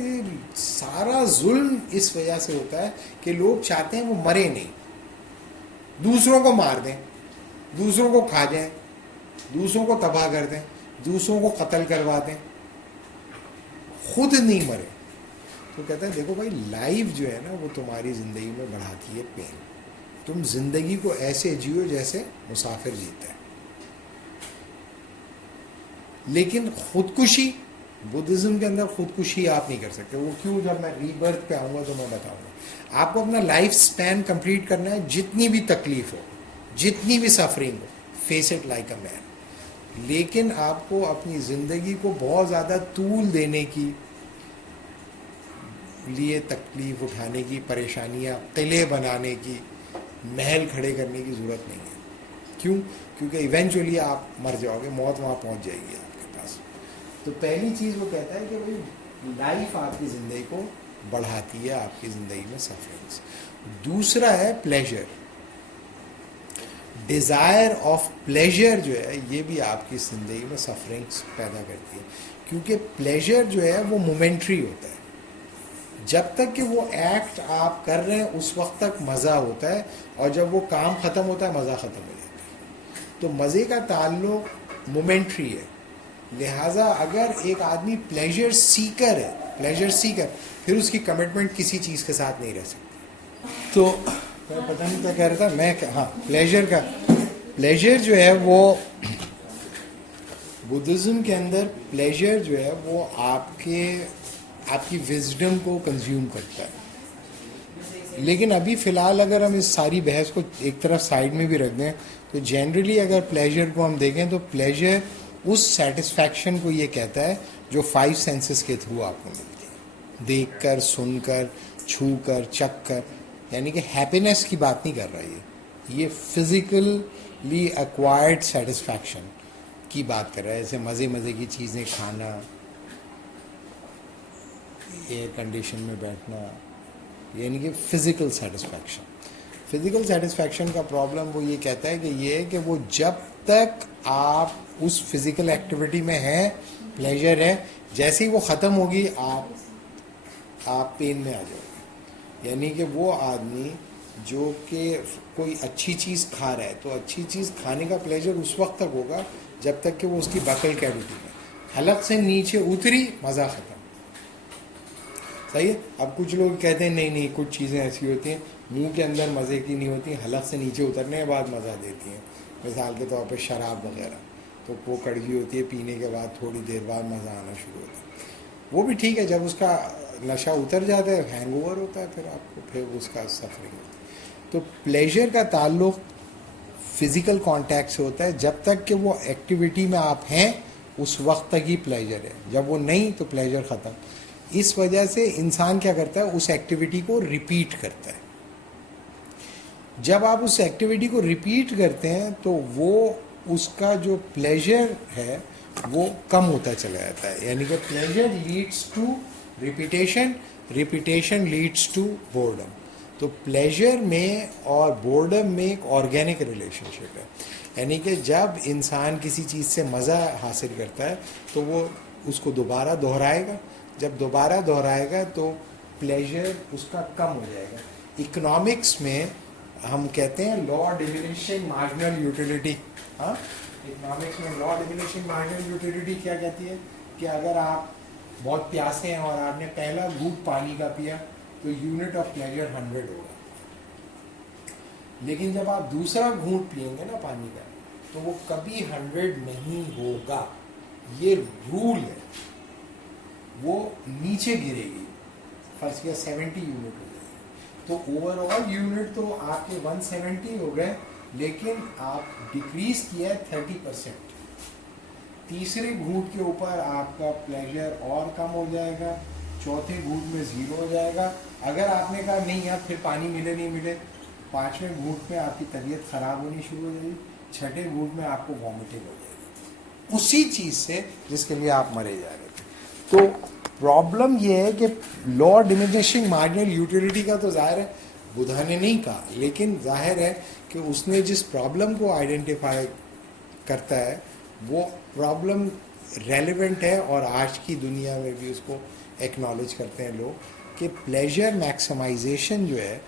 سارا ظلم اس وجہ سے ہوتا ہے کہ لوگ چاہتے ہیں وہ مرے نہیں, دوسروں کو مار دیں, دوسروں کو کھا جائیں, دوسروں کو تباہ کر دیں, دوسروں کو قتل کروا دیں, خود نہیں مرے. تو کہتا ہے دیکھو بھائی لائف جو ہے نا وہ تمہاری زندگی میں بڑھاتی ہے پین. تم زندگی کو ایسے جیو جیسے مسافر جیتا ہے. لیکن خودکشی, بدھزم کے اندر خودکشی آپ نہیں کر سکتے. وہ کیوں, جب میں ری برتھ پہ آؤں گا تو میں بتاؤں گا. آپ کو اپنا لائف سپین کمپلیٹ کرنا ہے, جتنی بھی تکلیف ہو, جتنی بھی سفرنگ ہو, face it like a man. لیکن آپ کو اپنی زندگی کو بہت زیادہ طول دینے کی لیے, تکلیف اٹھانے کی, پریشانیاں, قلعے بنانے کی, محل کھڑے کرنے کی ضرورت نہیں ہے. کیوں؟ کیونکہ ایونچولی آپ مر جاؤ گے, موت وہاں پہنچ جائے گی آپ کے پاس. تو پہلی چیز وہ کہتا ہے کہ بھائی لائف آپ کی زندگی کو بڑھاتی ہے, آپ کی زندگی میں سفرنگس. دوسرا ہے پلیجر. ڈیزائر آف پلیجر جو ہے یہ بھی آپ کی زندگی میں سفرنگس پیدا کرتی ہے, کیونکہ پلیجر جو ہے وہ مومنٹری ہوتا ہے. جب تک کہ وہ ایکٹ آپ کر رہے ہیں اس وقت تک مزہ ہوتا ہے, اور جب وہ کام ختم ہوتا ہے مزہ ختم ہو جاتا ہے. تو مزے کا تعلق مومنٹری ہے. لہٰذا اگر ایک آدمی پلیجر سیکر ہے, پلیجر سیکر, پھر اس کی کمٹمنٹ کسی چیز کے ساتھ نہیں رہ سکتی. تو میں پتہ نہیں کیا کہہ رہا تھا میں, ہاں پلیجر کا, پلیجر جو ہے وہ بدھزم کے اندر پلیجر جو ہے وہ آپ کی وزڈم کو کنزیوم کرتا ہے. لیکن ابھی فی الحال اگر ہم اس ساری بحث کو ایک طرف سائڈ میں بھی رکھ دیں تو جنرلی اگر پلیجر کو ہم دیکھیں تو پلیجر اس سیٹسفیکشن کو یہ کہتا ہے جو 5 سینسز کے تھرو آپ کو ملتی ہے, دیکھ کر, سن کر, چھو کر, چکھ کر. یعنی کہ ہیپینس کی بات نہیں کر رہا یہ فزیکلی ایکوائرڈ سیٹسفیکشن کی بات کر رہا ہے. جیسے مزے کی چیزیں کھانا, ایئر کنڈیشن میں بیٹھنا, یعنی کہ فزیکل سیٹسفیکشن. فزیکل سیٹسفیکشن کا پرابلم وہ یہ کہتا ہے کہ یہ ہے کہ وہ جب تک آپ اس فزیکل ایکٹیویٹی میں ہیں پلیجر ہے, جیسے ہی وہ ختم ہوگی آپ پین میں آ جاؤ گے. یعنی کہ وہ آدمی جو کہ کوئی اچھی چیز کھا رہا ہے تو اچھی چیز کھانے کا پلیجر اس وقت تک ہوگا جب تک کہ وہ اس کی بکل کیویٹی میں, حلق سے نیچے اتری مزہ ختم. صحیح ہے. اب کچھ لوگ کہتے ہیں نہیں کچھ چیزیں ایسی ہوتی ہیں منہ کے اندر مزے کی نہیں ہوتی, حلق سے نیچے اترنے کے بعد مزہ دیتی ہیں. مثال کے طور پہ شراب وغیرہ, تو وہ کڑوی ہوتی ہے, پینے کے بعد تھوڑی دیر بعد مزہ آنا شروع ہوتا ہے. وہ بھی ٹھیک ہے, جب اس کا نشہ اتر جاتا ہے, ہینگ اوور ہوتا ہے, پھر آپ کو پھر اس کا سفرنگ ہوتی ہے. تو پلیجر کا تعلق فزیکل کانٹیکٹ سے ہوتا ہے. جب تک کہ وہ ایکٹیویٹی میں آپ ہیں اس وقت تک ہی پلیجر ہے, جب وہ نہیں تو پلیجر ختم. اس وجہ سے انسان کیا کرتا ہے, اس ایکٹیویٹی کو ریپیٹ کرتا ہے. جب آپ اس ایکٹیویٹی کو ریپیٹ کرتے ہیں تو وہ اس کا جو پلیجر ہے وہ کم ہوتا چلا جاتا ہے. یعنی کہ pleasure leads to repetition, repetition leads to boredom. تو پلیجر میں اور بورڈم میں ایک آرگینک ریلیشن شپ ہے، یعنی کہ جب انسان کسی چیز سے مزہ حاصل کرتا ہے تو وہ اس کو دوبارہ دہرائے گا، جب دوبارہ دہرائے گا تو پلیجر اس کا کم ہو جائے گا. اکنامکس میں ہم کہتے ہیں لا ڈیمینشنگ مارجنل یوٹیلیٹی. ہاں، اکنامکس میں لا ڈیمینشنگ مارجنل یوٹیلیٹی کیا کہتی ہے کہ اگر آپ بہت پیاسے ہیں اور آپ نے پہلا گھونٹ پانی کا پیا تو یونٹ آف پلیجر 100 ہوگا، لیکن جب آپ دوسرا گھونٹ پئیں گے نا پانی کا تو وہ کبھی 100 نہیں ہوگا. یہ رول ہے، وہ نیچے گرے گی، فرض کیا 70 یونٹ ہو جائے گی تو اوور آل یونٹ تو آپ کے 170 ہو گئے، لیکن آپ ڈیکریز کیا ہے 30%. تیسرے گھونٹ کے اوپر آپ کا پلیجر اور کم ہو جائے گا، چوتھے گھونٹ میں 0 ہو جائے گا. اگر آپ نے کہا نہیں یار پھر پانی ملے نہیں ملے، 5ویں گھونٹ میں آپ کی طبیعت خراب ہونی شروع ہو جائے گی، 6ٹھے گھونٹ میں آپ کو وامٹنگ ہو جائے گی اسی چیز سے جس کے لیے آپ مرے جا رہے تھے. تو پرابلم یہ ہے کہ لا ڈیمینشنگ مارجنل یوٹیلیٹی کا تو ظاہر ہے بدھا نے نہیں کہا، لیکن ظاہر ہے کہ اس نے جس پرابلم کو آئیڈینٹیفائی کرتا ہے وہ پرابلم ریلیونٹ ہے، اور آج کی دنیا میں بھی اس کو ایکنالج کرتے ہیں لوگ کہ پلیجر میکسیمائزیشن جو ہے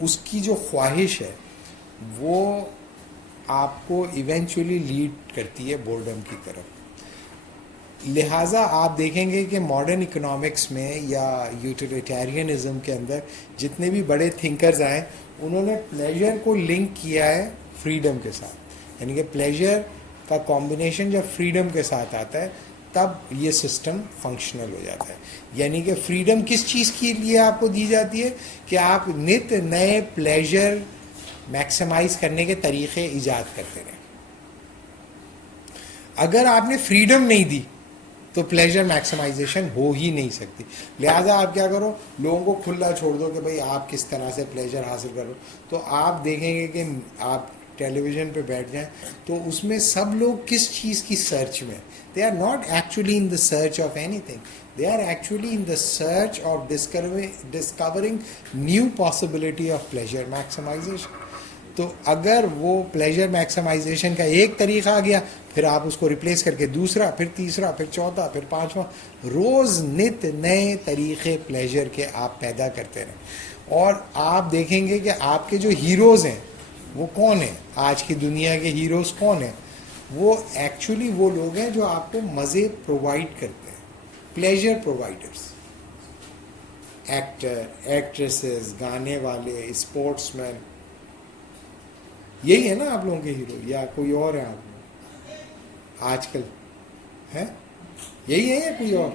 اس کی جو خواہش ہے وہ آپ کو ایونچولی لیڈ کرتی ہے بورڈم کی طرف. لہٰذا آپ دیکھیں گے کہ ماڈرن اکنامکس میں یا یوٹیلیٹیرینزم کے اندر جتنے بھی بڑے تھنکرز آئے انہوں نے پلیجر کو لنک کیا ہے فریڈم کے ساتھ، یعنی کہ پلیجر کا کمبینیشن جب فریڈم کے ساتھ آتا ہے تب یہ سسٹم فنکشنل ہو جاتا ہے. یعنی کہ فریڈم کس چیز کے لیے آپ کو دی جاتی ہے کہ آپ نت نئے پلیجر میکسیمائز کرنے کے طریقے ایجاد کرتے رہیں. اگر آپ نے فریڈم نہیں دی تو پلیجر میکسیمائزیشن ہو ہی نہیں سکتی. لہٰذا آپ کیا کرو، لوگوں کو کھلا چھوڑ دو کہ بھئی آپ کس طرح سے پلیجر حاصل کرو. تو آپ دیکھیں گے کہ آپ ٹیلی ویژن پہ بیٹھ جائیں تو اس میں سب لوگ کس چیز کی سرچ میں، they are not actually in the search of anything, they are actually in the search of discovering new possibility of pleasure maximization. تو اگر وہ پلیجر میکسیمائزیشن کا ایک طریقہ آ گیا پھر آپ اس کو ریپلیس کر کے دوسرا، پھر تیسرا، پھر چوتھا، پھر 5واں، روز نت نئے طریقے پلیجر کے آپ پیدا کرتے رہیں. اور آپ دیکھیں گے کہ آپ کے جو ہیروز ہیں وہ کون ہیں، آج کی دنیا کے ہیروز کون ہیں، وہ ایکچولی وہ لوگ ہیں جو آپ کو مزے پرووائڈ کرتے ہیں، پلیجر پرووائڈرز. ایکٹر، ایکٹریسز، گانے والے، اسپورٹس مین، یہی ہے نا آپ لوگوں کے ہیرو، یا کوئی اور ہے آپ لوگ آج کل ہیں، یہی ہے یا کوئی اور؟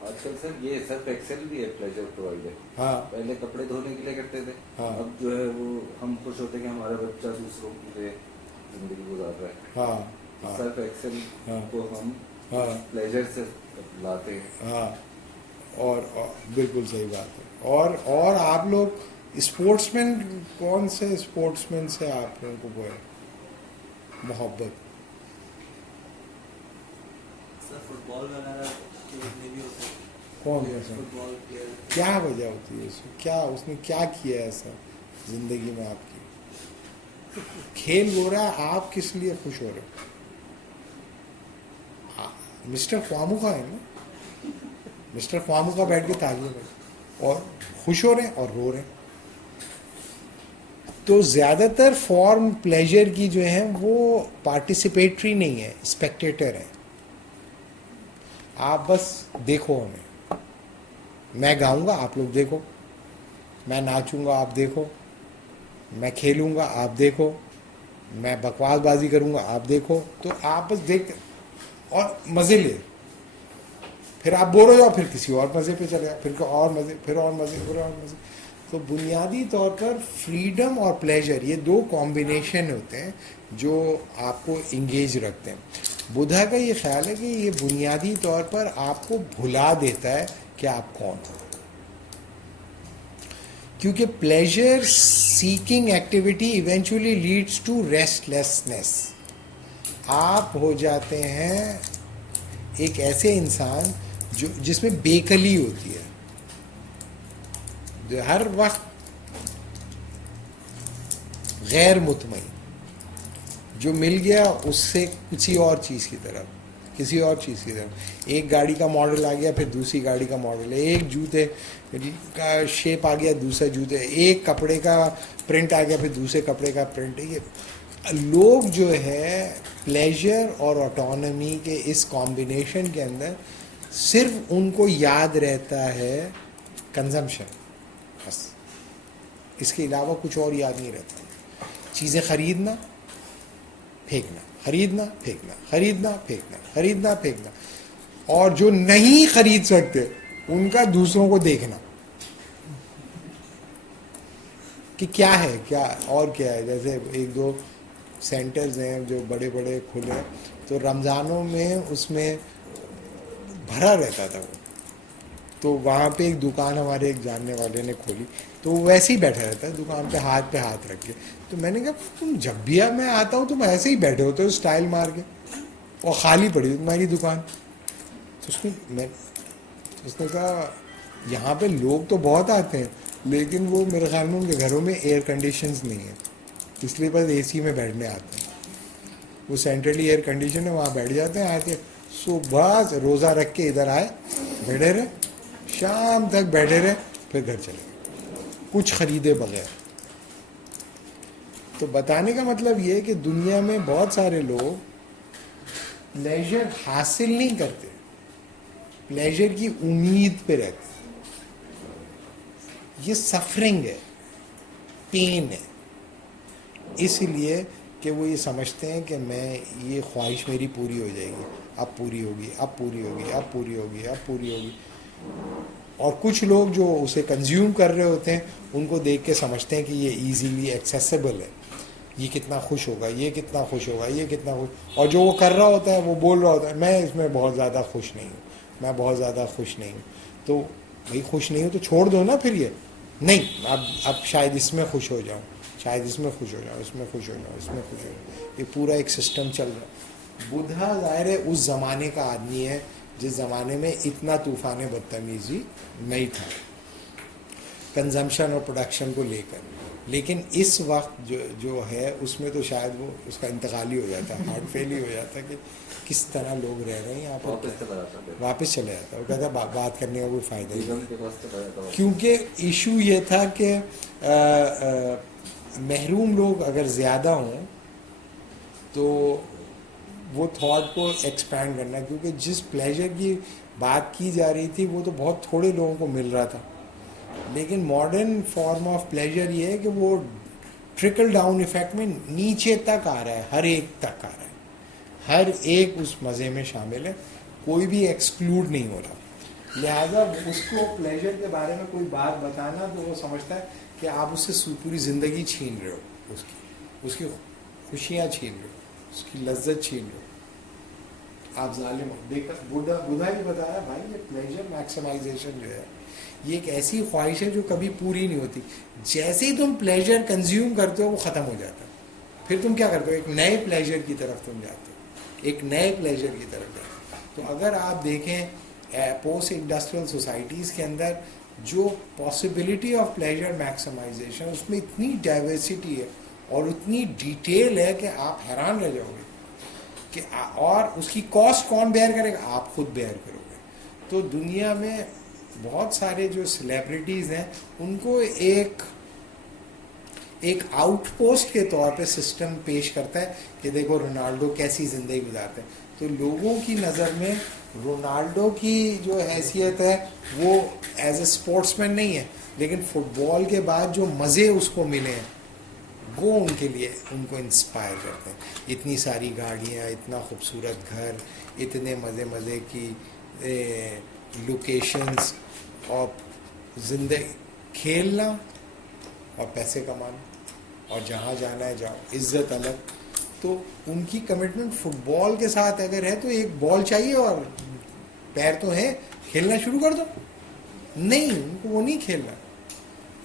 آج کل سر یہ سرف ایکسل بھی ہے پلیجر پرووائڈر. ہاں پہلے کپڑے دھونے کے لیے کرتے تھے، ہاں. اب جو ہے وہ ہم خوش ہوتے ہیں کہ ہمارا بچہ دوسروں کے لیے زندگی گزار رہا ہے. ہاں ہاں سرف ایکسل ہاں. کو ہم ہاں پلیجر سے لاتے ہیں. ہاں. اور بالکل صحیح بات ہے. اور آپ لوگ اسپورٹس مین، کون سے اسپورٹس مین سے آپ لوگوں کو وہ ہے محبت؟ سر فٹ بال وغیرہ جتنے بھی ہوتے ہیں، کون ایسا؟ فٹ بال پلیئر. کیا وجہ ہوتی ہے اس میں؟ کیا اس نے کیا کیا ہے ایسا زندگی میں آپ کی؟ کھیل ہو رہا ہے، آپ کس لیے خوش ہو رہے ہو؟ مسٹر خوامخواہ ہے نا، مسٹر خوامخواہ بیٹھ کے تعلیم ہے اور خوش ہو رہے ہیں اور رو رہے ہیں. تو زیادہ تر فارم پلیجر کی جو ہیں وہ پارٹیسپیٹری نہیں ہے، اسپیکٹیٹر ہیں. آپ بس دیکھو ہمیں، میں گاؤں گا آپ لوگ دیکھو، میں ناچوں گا آپ دیکھو، میں کھیلوں گا آپ دیکھو، میں بکواس بازی کروں گا آپ دیکھو. تو آپ بس دیکھتے اور مزے لے، پھر آپ بور ہو جاؤ، پھر کسی اور مزے پہ چلے جاؤ، پھر اور مزے، پھر اور مزے، پھر اور مزے. تو بنیادی طور پر فریڈم اور پلیجر یہ دو کمبینیشن ہوتے ہیں جو آپ کو انگیج رکھتے ہیں. بدھا کا یہ خیال ہے کہ یہ بنیادی طور پر آپ کو بھلا دیتا ہے کہ آپ کون ہو، کیونکہ pleasure seeking activity eventually leads to restlessness. آپ ہو جاتے ہیں ایک ایسے انسان جس میں بے کلی ہوتی ہے، جو ہر وقت غیر مطمئن. جو مل گیا اس سے کسی اور چیز کی طرف، کسی اور چیز کی طرف. ایک گاڑی کا ماڈل آ گیا، پھر دوسری گاڑی کا ماڈل ہے. ایک جوتے کا شیپ آ گیا، دوسرا جوتے. ایک کپڑے کا پرنٹ آ گیا، پھر دوسرے کپڑے کا پرنٹ. یہ لوگ جو ہے پلیجر اور آٹونمی کے اس کمبینیشن کے اندر صرف ان کو یاد رہتا ہے کنزمپشن، بس. اس کے علاوہ کچھ اور یاد نہیں رہتا. چیزیں خریدنا پھینکنا، خریدنا پھینکنا، خریدنا پھینکنا، خریدنا پھینکنا. اور جو نہیں خرید سکتے ان کا دوسروں کو دیکھنا کہ کیا ہے، کیا اور کیا ہے. جیسے ایک دو سینٹرز ہیں جو بڑے بڑے کھلے ہیں، تو رمضانوں میں اس میں بھرا رہتا تھا وہ. تو وہاں پہ ایک دکان ہمارے ایک جاننے والے نے کھولی، تو وہ ویسے ہی بیٹھا رہتا ہے دکان پہ ہاتھ رکھ کے. تو میں نے کہا تم جب بھی میں آتا ہوں تم ایسے ہی بیٹھے ہوتے ہو اسٹائل مار کے، اور خالی پڑی تمہاری دکان. تو اس نے کہا یہاں پہ لوگ تو بہت آتے ہیں، لیکن وہ میرے خیال میں ان کے گھروں میں ایئر کنڈیشنز نہیں ہیں، اس لیے بس اے سی میں بیٹھنے آتے ہیں. وہ سینٹرلی ایئر کنڈیشن ہے، وہاں بیٹھ جاتے ہیں. آتے صبح روزہ رکھ کے ادھر آئے، بیٹھے رہے، شام تک بیٹھے رہے، پھر گھر چلے گئے کچھ خریدے بغیر. تو بتانے کا مطلب یہ ہے کہ دنیا میں بہت سارے لوگ پلیجر حاصل نہیں کرتے، پلیجر کی امید پہ رہتے. یہ سفرنگ ہے، پین ہے، اس لیے کہ وہ یہ سمجھتے ہیں کہ میں یہ خواہش میری پوری ہو جائے گی، اب پوری ہوگی، اب پوری ہوگی، اب پوری ہوگی، اب پوری ہوگی. اور کچھ لوگ جو اسے کنزیوم کر رہے ہوتے ہیں ان کو دیکھ کے سمجھتے ہیں کہ یہ ایزیلی ایکسیسیبل ہے، یہ کتنا خوش ہوگا، یہ کتنا خوش ہوگا، یہ کتنا خوش. اور جو وہ کر رہا ہوتا ہے وہ بول رہا ہوتا ہے میں اس میں بہت زیادہ خوش نہیں ہوں، میں بہت زیادہ خوش نہیں ہوں. تو بھائی خوش نہیں ہوں تو چھوڑ دو نا. پھر یہ نہیں اب شاید اس میں خوش ہو جاؤں، شاید اس میں خوش ہو جاؤں، اس میں خوش ہو جاؤں، اس میں خوش ہو جاؤں. یہ پورا ایک سسٹم چل رہا ہے. بدھا ظاہر ہے اس زمانے کا آدمی ہے جس زمانے میں اتنا طوفان بدتمیزی نہیں تھا کنزمپشن اور پروڈکشن کو لے کر. لیکن اس وقت جو ہے اس میں تو شاید وہ اس کا انتقال ہی ہو جاتا ہے، ہارٹ فیل ہی ہو جاتا ہے کہ کس طرح لوگ رہ رہے ہیں یہاں پر. واپس چلے جاتا ہے، وہ کہتا ہے بات کرنے کا کوئی فائدہ ہی نہیں. کیونکہ ایشو یہ تھا کہ محروم لوگ اگر زیادہ ہوں تو وہ تھاٹ کو ایکسپینڈ کرنا، کیونکہ جس پلیجر کی بات کی جا رہی تھی وہ تو بہت تھوڑے لوگوں کو مل رہا تھا. لیکن ماڈرن فارم آف پلیجر یہ ہے کہ وہ ٹرکل ڈاؤن ایفیکٹ میں نیچے تک آ رہا ہے، ہر ایک تک آ رہا ہے، ہر ایک اس مزے میں شامل ہے، کوئی بھی ایکسکلوڈ نہیں ہو رہا. لہذا اس کو پلیجر کے بارے میں کوئی بات بتانا تو وہ سمجھتا ہے کہ آپ اس سے پوری زندگی چھین رہے ہو، اس کی خوشیاں چھین رہے ہو، اس کی لذت چھین رہے ہو، آپ ظالم ہو. دیکھا بدھا ہی بتایا بھائی یہ پلیجر میکسیمائزیشن جو ہے یہ ایک ایسی خواہش ہے جو کبھی پوری نہیں ہوتی. جیسے ہی تم پلیجر کنزیوم کرتے ہو وہ ختم ہو جاتا ہے. پھر تم کیا کرتے ہو؟ ایک نئے پلیجر کی طرف تم جاتے ہو، ایک نئے پلیجر کی طرف جاتے ہو. تو اگر آپ دیکھیں پوسٹ انڈسٹریل سوسائٹیز کے اندر جو پاسبلٹی آف پلیجر میکسیمائزیشن، اس میں اتنی ڈائیورسٹی ہے اور اتنی ڈیٹیل ہے کہ آپ حیران رہ جاؤ گے کہ اور اس کی کاسٹ کون بیئر کرے گا؟ آپ خود بیئر کرو گے. تو دنیا میں بہت سارے جو سیلیبریٹیز ہیں ان کو ایک آؤٹ پوسٹ کے طور پہ سسٹم پیش کرتا ہے کہ دیکھو رونالڈو کیسی زندگی گزارتے ہیں. تو لوگوں کی نظر میں رونالڈو کی جو حیثیت ہے وہ ایز اے اسپورٹس مین نہیں ہے، لیکن فٹ بال کے بعد جو مزے اس کو ملے ہیں وہ ان کے لیے ان کو انسپائر کرتے ہیں. اتنی ساری گاڑیاں، اتنا خوبصورت گھر، اتنے مزے کی لوکیشنز، اور زندگی کھیلنا اور پیسے کمانا اور جہاں جانا ہے جاؤ، عزت الگ. تو ان کی کمٹمنٹ فٹ بال کے ساتھ اگر ہے تو ایک بال چاہیے اور پیر تو ہیں، کھیلنا شروع کر دو. نہیں، ان کو وہ نہیں کھیلنا،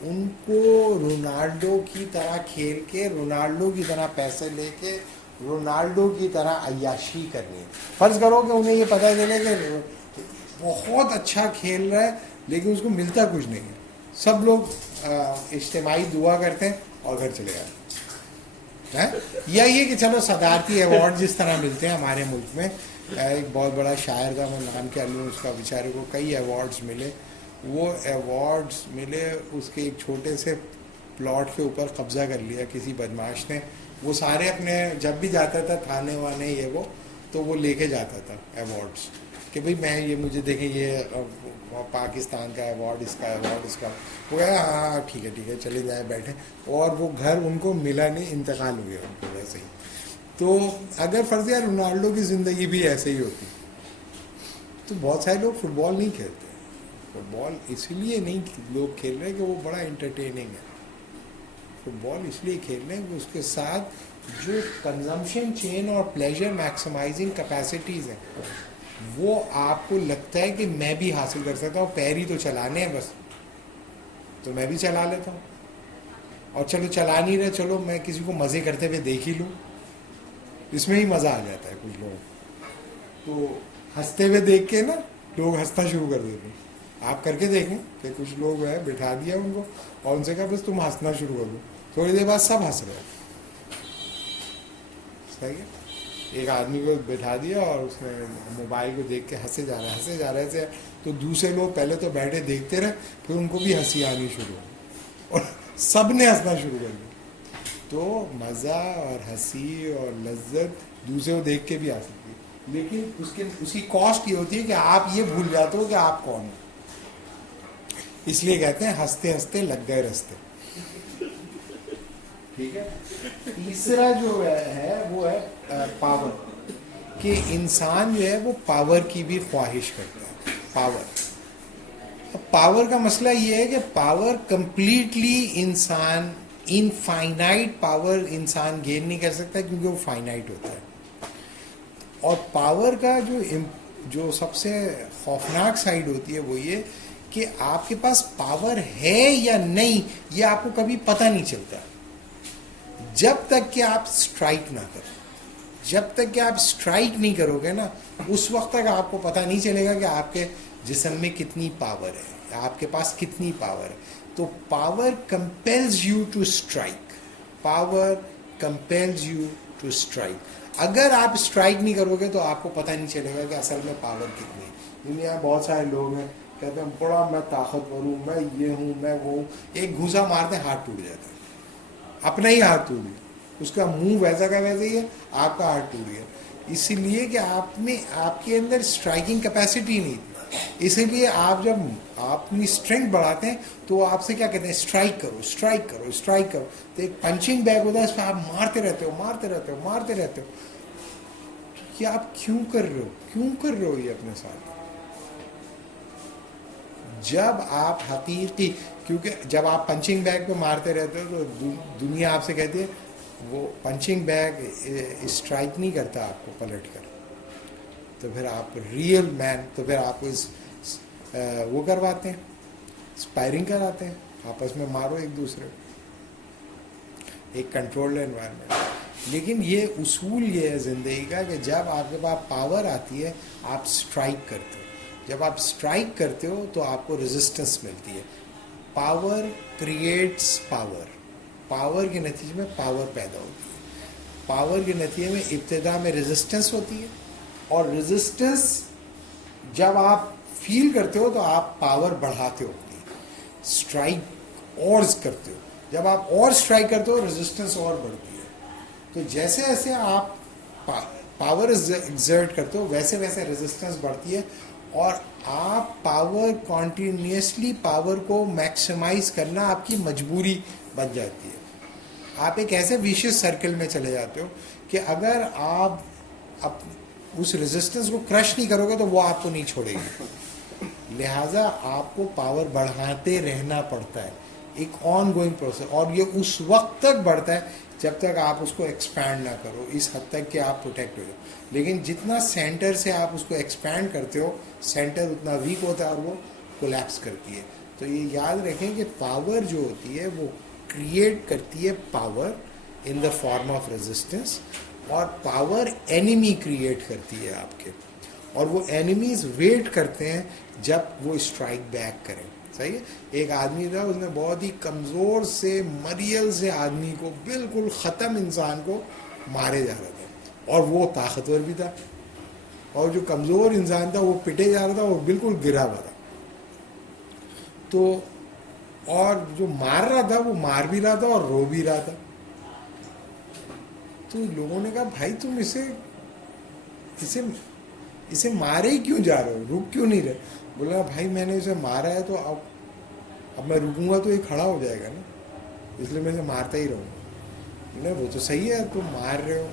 ان کو رونالڈو کی طرح کھیل کے، رونالڈو کی طرح پیسے لے کے، رونالڈو کی طرح عیاشی کرنی ہے. فرض کرو کہ انہیں یہ پتہ چلے کہ بہت اچھا کھیل رہا ہے لیکن اس کو ملتا کچھ نہیں ہے. سب لوگ اجتماعی دعا کرتے ہیں اور گھر چلے جاتے ہیں. یا یہ کہ چلو صدارتی ایوارڈ جس طرح ملتے ہیں ہمارے ملک میں, ایک بہت بڑا شاعر کا میں نام کیا لوں, اس کا بیچارے کو کئی ایوارڈز ملے, وہ ایوارڈز ملے, اس کے ایک چھوٹے سے پلاٹ کے اوپر قبضہ کر لیا کسی بدماش نے, وہ سارے اپنے جب بھی جاتا تھا تھانے وانے یہ وہ, تو وہ لے کے جاتا تھا ایوارڈز کہ بھئی میں یہ مجھے دیکھیں یہ پاکستان کا ایوارڈ, اس کا ایوارڈ, اس کا. وہ کہا ہاں ٹھیک ہے چلے جائیں بیٹھیں, اور وہ گھر ان کو ملا نہیں, انتقال ہو گیا ان کو ویسے ہی. تو اگر فرض ہے رونالڈو کی زندگی بھی ایسے ہی ہوتی تو بہت سارے لوگ فٹ بال نہیں کھیلتے. فٹ بال اس لیے نہیں لوگ کھیل رہے کہ وہ بڑا انٹرٹیننگ ہے. فٹ بال اس لیے کھیل رہے ہیں کہ اس کے ساتھ جو کنزمپشن چین اور پلیجر میکسیمائزنگ کیپیسٹیز ہیں وہ آپ کو لگتا ہے کہ میں بھی حاصل کر سکتا ہوں, پیر ہی تو چلانے ہیں بس, تو میں بھی چلا لیتا ہوں. اور چلو چلا نہیں رہے, چلو میں کسی کو مزے کرتے ہوئے دیکھ ہی لوں, اس میں ہی مزہ آ جاتا ہے. کچھ لوگ تو ہنستے ہوئے دیکھ کے نا لوگ ہنسنا شروع کر دیتے ہیں. آپ کر کے دیکھیں کہ کچھ لوگ ہے بٹھا دیا ان کو اور ان سے کہا بس تم ہنسنا شروع کر دو, تھوڑی دیر بعد سب ہنس رہے ہیں. صحیح ہے, ایک آدمی کو بٹھا دیا اور اس نے موبائل کو دیکھ کے ہنسے جا رہے تھے, تو دوسرے لوگ پہلے تو بیٹھے دیکھتے رہے, پھر ان کو بھی ہنسی آنی شروع ہو اور سب نے ہنسنا شروع کر دیا. تو مزہ اور ہنسی اور لذت دوسرے کو دیکھ کے بھی آ سکتی ہے, لیکن اس کی کاسٹ یہ ہوتی ہے کہ آپ یہ بھول جاتے ہو کہ آپ کون ہیں. اس لیے کہتے ہیں ہنستے ہنستے لگ گئے رستے. ٹھیک ہے. تیسرا جو ہے وہ ہے پاور, کہ انسان جو ہے وہ پاور کی بھی خواہش کرتا ہے. پاور کا مسئلہ یہ ہے کہ پاور کمپلیٹلی انسان انفائنائٹ پاور انسان گین نہیں کر سکتا کیونکہ وہ فائنائٹ ہوتا ہے. اور پاور کا جو سب سے خوفناک سائڈ ہوتی ہے وہ یہ کہ آپ کے پاس پاور ہے یا نہیں یہ آپ کو کبھی پتہ نہیں چلتا جب تک کہ آپ اسٹرائک نہ کریں. جب تک کہ آپ اسٹرائک نہیں کرو گے نا اس وقت تک آپ کو پتہ نہیں چلے گا کہ آپ کے جسم میں کتنی پاور ہے, آپ کے پاس کتنی پاور ہے. تو power compels you to strike. Power compels you to strike. اگر آپ اسٹرائک نہیں کرو گے تو آپ کو پتہ نہیں چلے گا کہ اصل میں پاور کتنی ہے. دنیا میں بہت سارے لوگ ہیں کہتے ہیں بڑا میں طاقتور ہوں, میں یہ ہوں, میں وہ ہوں, ایک گھوسا مارتے ہاتھ ٹوٹ جاتا ہے, اپنا ہی ہاتھ ٹوٹ گیا, اس کا منہ ویسا کا ویسا ہی ہے, آپ کا ہاتھ ٹوٹ گیا. اسی لیے کہ آپ کے اندر اسٹرائکنگ کیپیسٹی نہیں تھی. اسی لیے آپ جب آپ اپنی اسٹرینتھ بڑھاتے ہیں تو آپ سے کیا کہتے ہیں اسٹرائک کرو اسٹرائک کرو اسٹرائک کرو. تو ایک پنچنگ بیگ ہوتا ہے اس پہ آپ مارتے رہتے ہو. یہ آپ کیوں کر رہے ہو یہ اپنے ساتھ؟ جب آپ حقیقی, کیونکہ جب آپ پنچنگ بیگ پہ مارتے رہتے ہو تو دنیا آپ سے کہتی ہے وہ پنچنگ بیگ اسٹرائک نہیں کرتا آپ کو پلٹ کر, تو پھر آپ ریئل مین, تو پھر آپ کو وہ کرواتے ہیں, اسپائرنگ کراتے ہیں, آپس میں مارو ایک دوسرے کو, ایک کنٹرولڈ انوائرمنٹ. لیکن یہ اصول یہ ہے زندگی کا کہ جب آپ کے پاس پاور آتی ہے آپ اسٹرائک کرتے ہو. جب آپ اسٹرائک کرتے ہو تو آپ کو ریزسٹنس ملتی ہے. Power creates power. پاور کے نتیجے میں پاور پیدا ہوتی ہے. پاور کے نتیجے میں ابتدا میں ریزسٹنس ہوتی ہے, اور ریزسٹنس جب آپ فیل کرتے ہو تو آپ پاور بڑھاتے ہو, اسٹرائک اور کرتے ہو. جب آپ اور اسٹرائک کرتے ہو ریزسٹنس اور بڑھتی ہے. تو جیسے جیسے آپ پاور ایگزرٹ کرتے ہو ویسے ویسے ریزسٹنس بڑھتی ہے, اور آپ پاور کنٹینیوسلی پاور کو میکسیمائز کرنا آپ کی مجبوری بن جاتی ہے. آپ ایک ایسے ویشیس سرکل میں چلے جاتے ہو کہ اگر آپ اس ریزسٹنس کو کرش نہیں کرو گے تو وہ آپ کو نہیں چھوڑے گی. لہٰذا آپ کو پاور بڑھاتے رہنا پڑتا ہے, ایک آن گوئنگ پروسیس, اور یہ اس وقت تک بڑھتا ہے جب تک آپ اس کو ایکسپینڈ نہ کرو, اس حد تک کہ آپ پروٹیکٹ ہو جاؤ. لیکن جتنا سینٹر سے آپ اس کو ایکسپینڈ کرتے ہو سینٹر اتنا ویک ہوتا ہے اور وہ کولیپس کرتی ہے. تو یہ یاد رکھیں کہ پاور جو ہوتی ہے وہ کریٹ کرتی ہے power in the form of resistance, اور پاور اینیمی کریٹ کرتی ہے آپ کے, اور وہ اینیمیز ویٹ کرتے ہیں جب وہ اسٹرائک بیک کریں. صحیح ہے. ایک آدمی تھا, اس نے بہت ہی کمزور سے مریل سے آدمی کو, بالکل ختم انسان کو مارے جا رہا تھا, اور وہ طاقتور بھی تھا, اور جو کمزور انسان تھا وہ پٹے جا رہا تھا, وہ بالکل گرا ہوا تھا. تو اور جو مار رہا تھا وہ مار بھی رہا تھا اور رو بھی رہا تھا. تو لوگوں نے کہا بھائی تم اسے مارے ہی کیوں جا رہے ہو, رک کیوں نہیں رہے؟ بولا بھائی میں نے اسے مارا ہے تو اب میں رکوں گا تو یہ کھڑا ہو جائے گا نا, اس لیے میں اسے مارتا ہی رہوں گا. وہ تو صحیح ہے, تم مار رہے ہو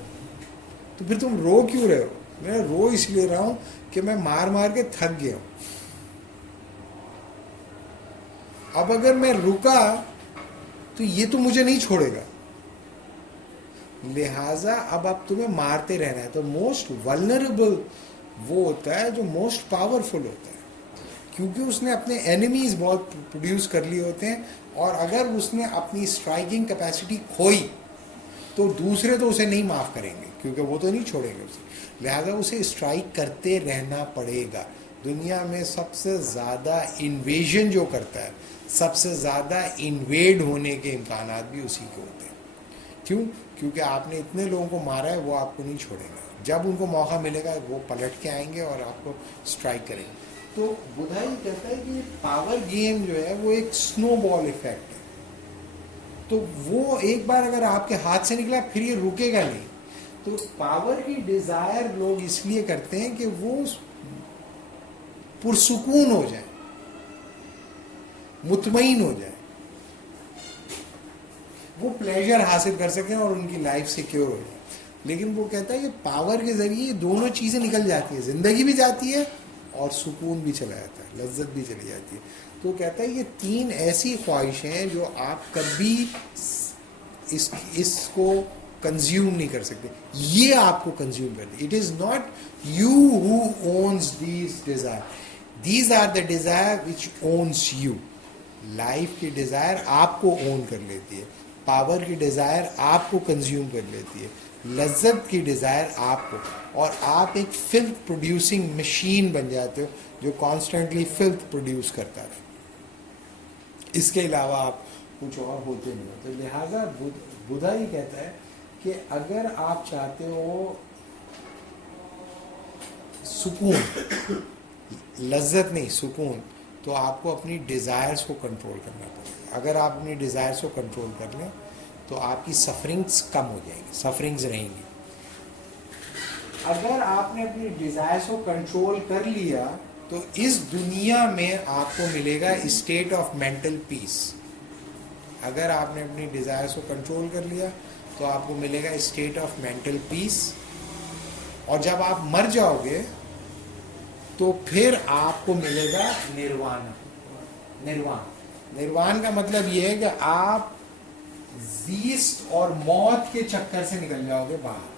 تو پھر تم رو کیوں رہے ہو؟ میں رو اس لیے رہا ہوں کہ میں مار مار کے تھک گیا ہوں. اب اگر میں رکا تو یہ تو مجھے نہیں چھوڑے گا, لہٰذا اب تمہیں مارتے رہنا ہے. تو موسٹ ولنریبل وہ ہوتا ہے جو موسٹ پاورفل ہوتا ہے, کیونکہ اس نے اپنے اینیمیز بہت پروڈیوس کر لیے ہوتے ہیں, اور اگر اس نے اپنی اسٹرائکنگ کیپیسٹی کھوئی تو دوسرے تو اسے نہیں معاف کریں گے, کیونکہ وہ تو نہیں چھوڑیں گے اسے. لہذا اسے اسٹرائک کرتے رہنا پڑے گا. دنیا میں سب سے زیادہ انویژن جو کرتا ہے, سب سے زیادہ انویڈ ہونے کے امکانات بھی اسی کے ہوتے ہیں. کیوں؟ کیونکہ آپ نے اتنے لوگوں کو مارا ہے, وہ آپ کو نہیں چھوڑیں گے. جب ان کو موقع ملے گا وہ پلٹ کے آئیں گے اور آپ کو اسٹرائک کریں گے. تو بدھائی کہتا ہے کہ پاور گیم جو ہے وہ ایک سنو بال ایفیکٹ ہے. تو وہ ایک بار اگر آپ کے ہاتھ سے نکلا پھر یہ رکے گا نہیں. تو پاور کی ڈیزائر لوگ اس لیے کرتے ہیں کہ وہ پرسکون ہو جائیں, مطمئن ہو جائیں, وہ پلیجر حاصل کر سکیں اور ان کی لائف سیکیور ہو جائے. لیکن وہ کہتا ہے کہ پاور کے ذریعے دونوں چیزیں نکل جاتی ہیں, زندگی بھی جاتی ہے اور سکون بھی چلا جاتا ہے, لذت بھی چلی جاتی ہے. تو کہتا ہے یہ 3 ایسی خواہشیں ہیں جو آپ کبھی اس کو کنزیوم نہیں کر سکتے, یہ آپ کو کنزیوم کرتے. It is not you who owns these desire, these are the desire which owns you. Life کی ڈیزائر آپ کو اون کر لیتی ہے, پاور کی ڈیزائر آپ کو کنزیوم کر لیتی ہے, لذت کی ڈیزائر آپ کو, اور آپ ایک فلتھ پروڈیوسنگ مشین بن جاتے ہو جو کانسٹنٹلی فلتھ پروڈیوس کرتا رہے. اس کے علاوہ آپ کچھ اور ہوتے نہیں ہوتے. لہٰذا بدھا ہی کہتا ہے کہ اگر آپ چاہتے ہو سکون, لذت نہیں سکون, تو آپ کو اپنی ڈیزائرز کو کنٹرول کرنا پڑے گا. اگر آپ اپنی ڈیزائرز کو کنٹرول کر لیں تو آپ کی سفرنگز کم ہو جائیں گی, سفرنگز رہیں گی. اگر آپ نے اپنی ڈیزائرز کو کنٹرول کر لیا تو اس دنیا میں آپ کو ملے گا اسٹیٹ آف مینٹل پیس. اگر آپ نے اپنی ڈیزائرز کو کنٹرول کر لیا تو آپ کو ملے گا اسٹیٹ آف مینٹل پیس. اور جب آپ مر جاؤ گے تو پھر آپ کو ملے گا نروان. نروان کا مطلب یہ ہے کہ آپ زیست اور موت کے چکر سے نکل جاؤ گے باہر.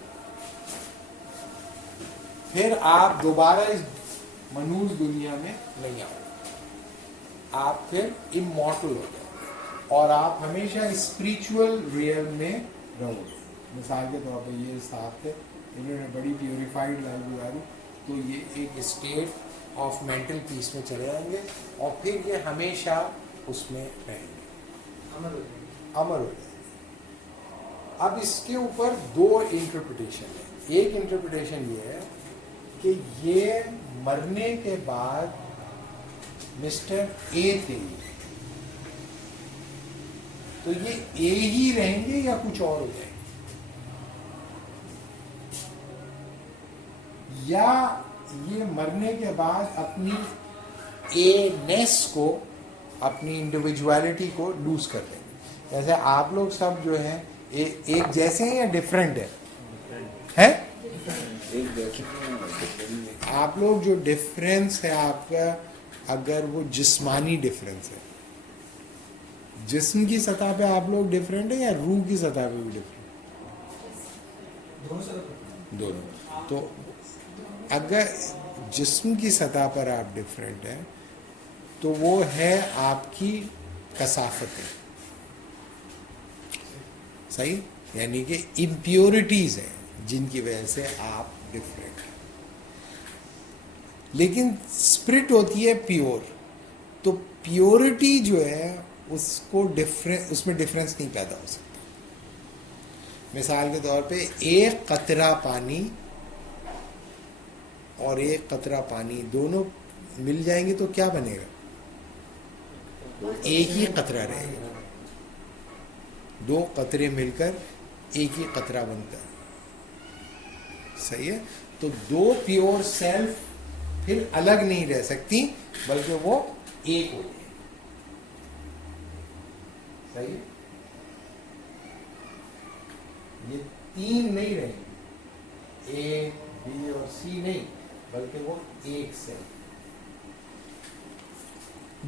پھر آپ دوبارہ اس منوس دنیا میں نہیں آؤ گے, آپ پھر امورٹل ہو جاؤ گے اور آپ ہمیشہ اسپریچول ریئل میں رہو گے. مثال کے طور پہ یہ صاحب تھے, انہوں نے بڑی پیوریفائڈ لائف گزاری, تو یہ ایک اسٹیٹ آف مینٹل پیس میں چلے جائیں گے اور پھر یہ ہمیشہ اس میں رہیں گے, امر ہو جائیں گے. اب اس کے اوپر 2 انٹرپریٹیشن ہیں. ایک انٹرپریٹیشن یہ ہے کہ یہ مرنے کے بعد مسٹر اے تھے, تو یہ اے ہی رہیں گے یا کچھ اور ہو جائیں گے, یا یہ مرنے کے بعد اپنی اے نیس کو, اپنی انڈیویجویلٹی کو لوز کر لیں گے. جیسے آپ لوگ سب جو ہیں ایک جیسے ہیں یا ڈفرینٹ ہیں؟ آپ لوگ جو ڈفرینس ہے آپ کا, اگر وہ جسمانی ڈفرینس ہے, جسم کی سطح پہ آپ لوگ ڈفرینٹ ہیں یا روح کی سطح پہ بھی ڈفرینٹ؟ دونوں. تو اگر جسم کی سطح پر آپ ڈفرینٹ ہیں تو وہ ہے آپ کی کثافتیں, صحیح, یعنی کہ امپیورٹیز ہیں جن کی وجہ سے آپ ڈفرینٹ ہیں. لیکن اسپرٹ ہوتی ہے پیور, تو پیورٹی جو ہے اس کو اس میں ڈفرینس نہیں پیدا ہو سکتا. مثال کے طور پہ ایک قطرہ پانی اور ایک قطرہ پانی دونوں مل جائیں گے تو کیا بنے گا؟ ایک ہی قطرہ رہے گا. دو قطرے مل کر ایک ہی قطرہ بنتا ہے. صحیح ہے. تو دو پیور سیلف پھر الگ نہیں رہ سکتی بلکہ وہ ایک ہو جائے. صحیح ہے. یہ تین نہیں رہیں گے, اے بی اور سی نہیں, بلکہ وہ ایک سیلف.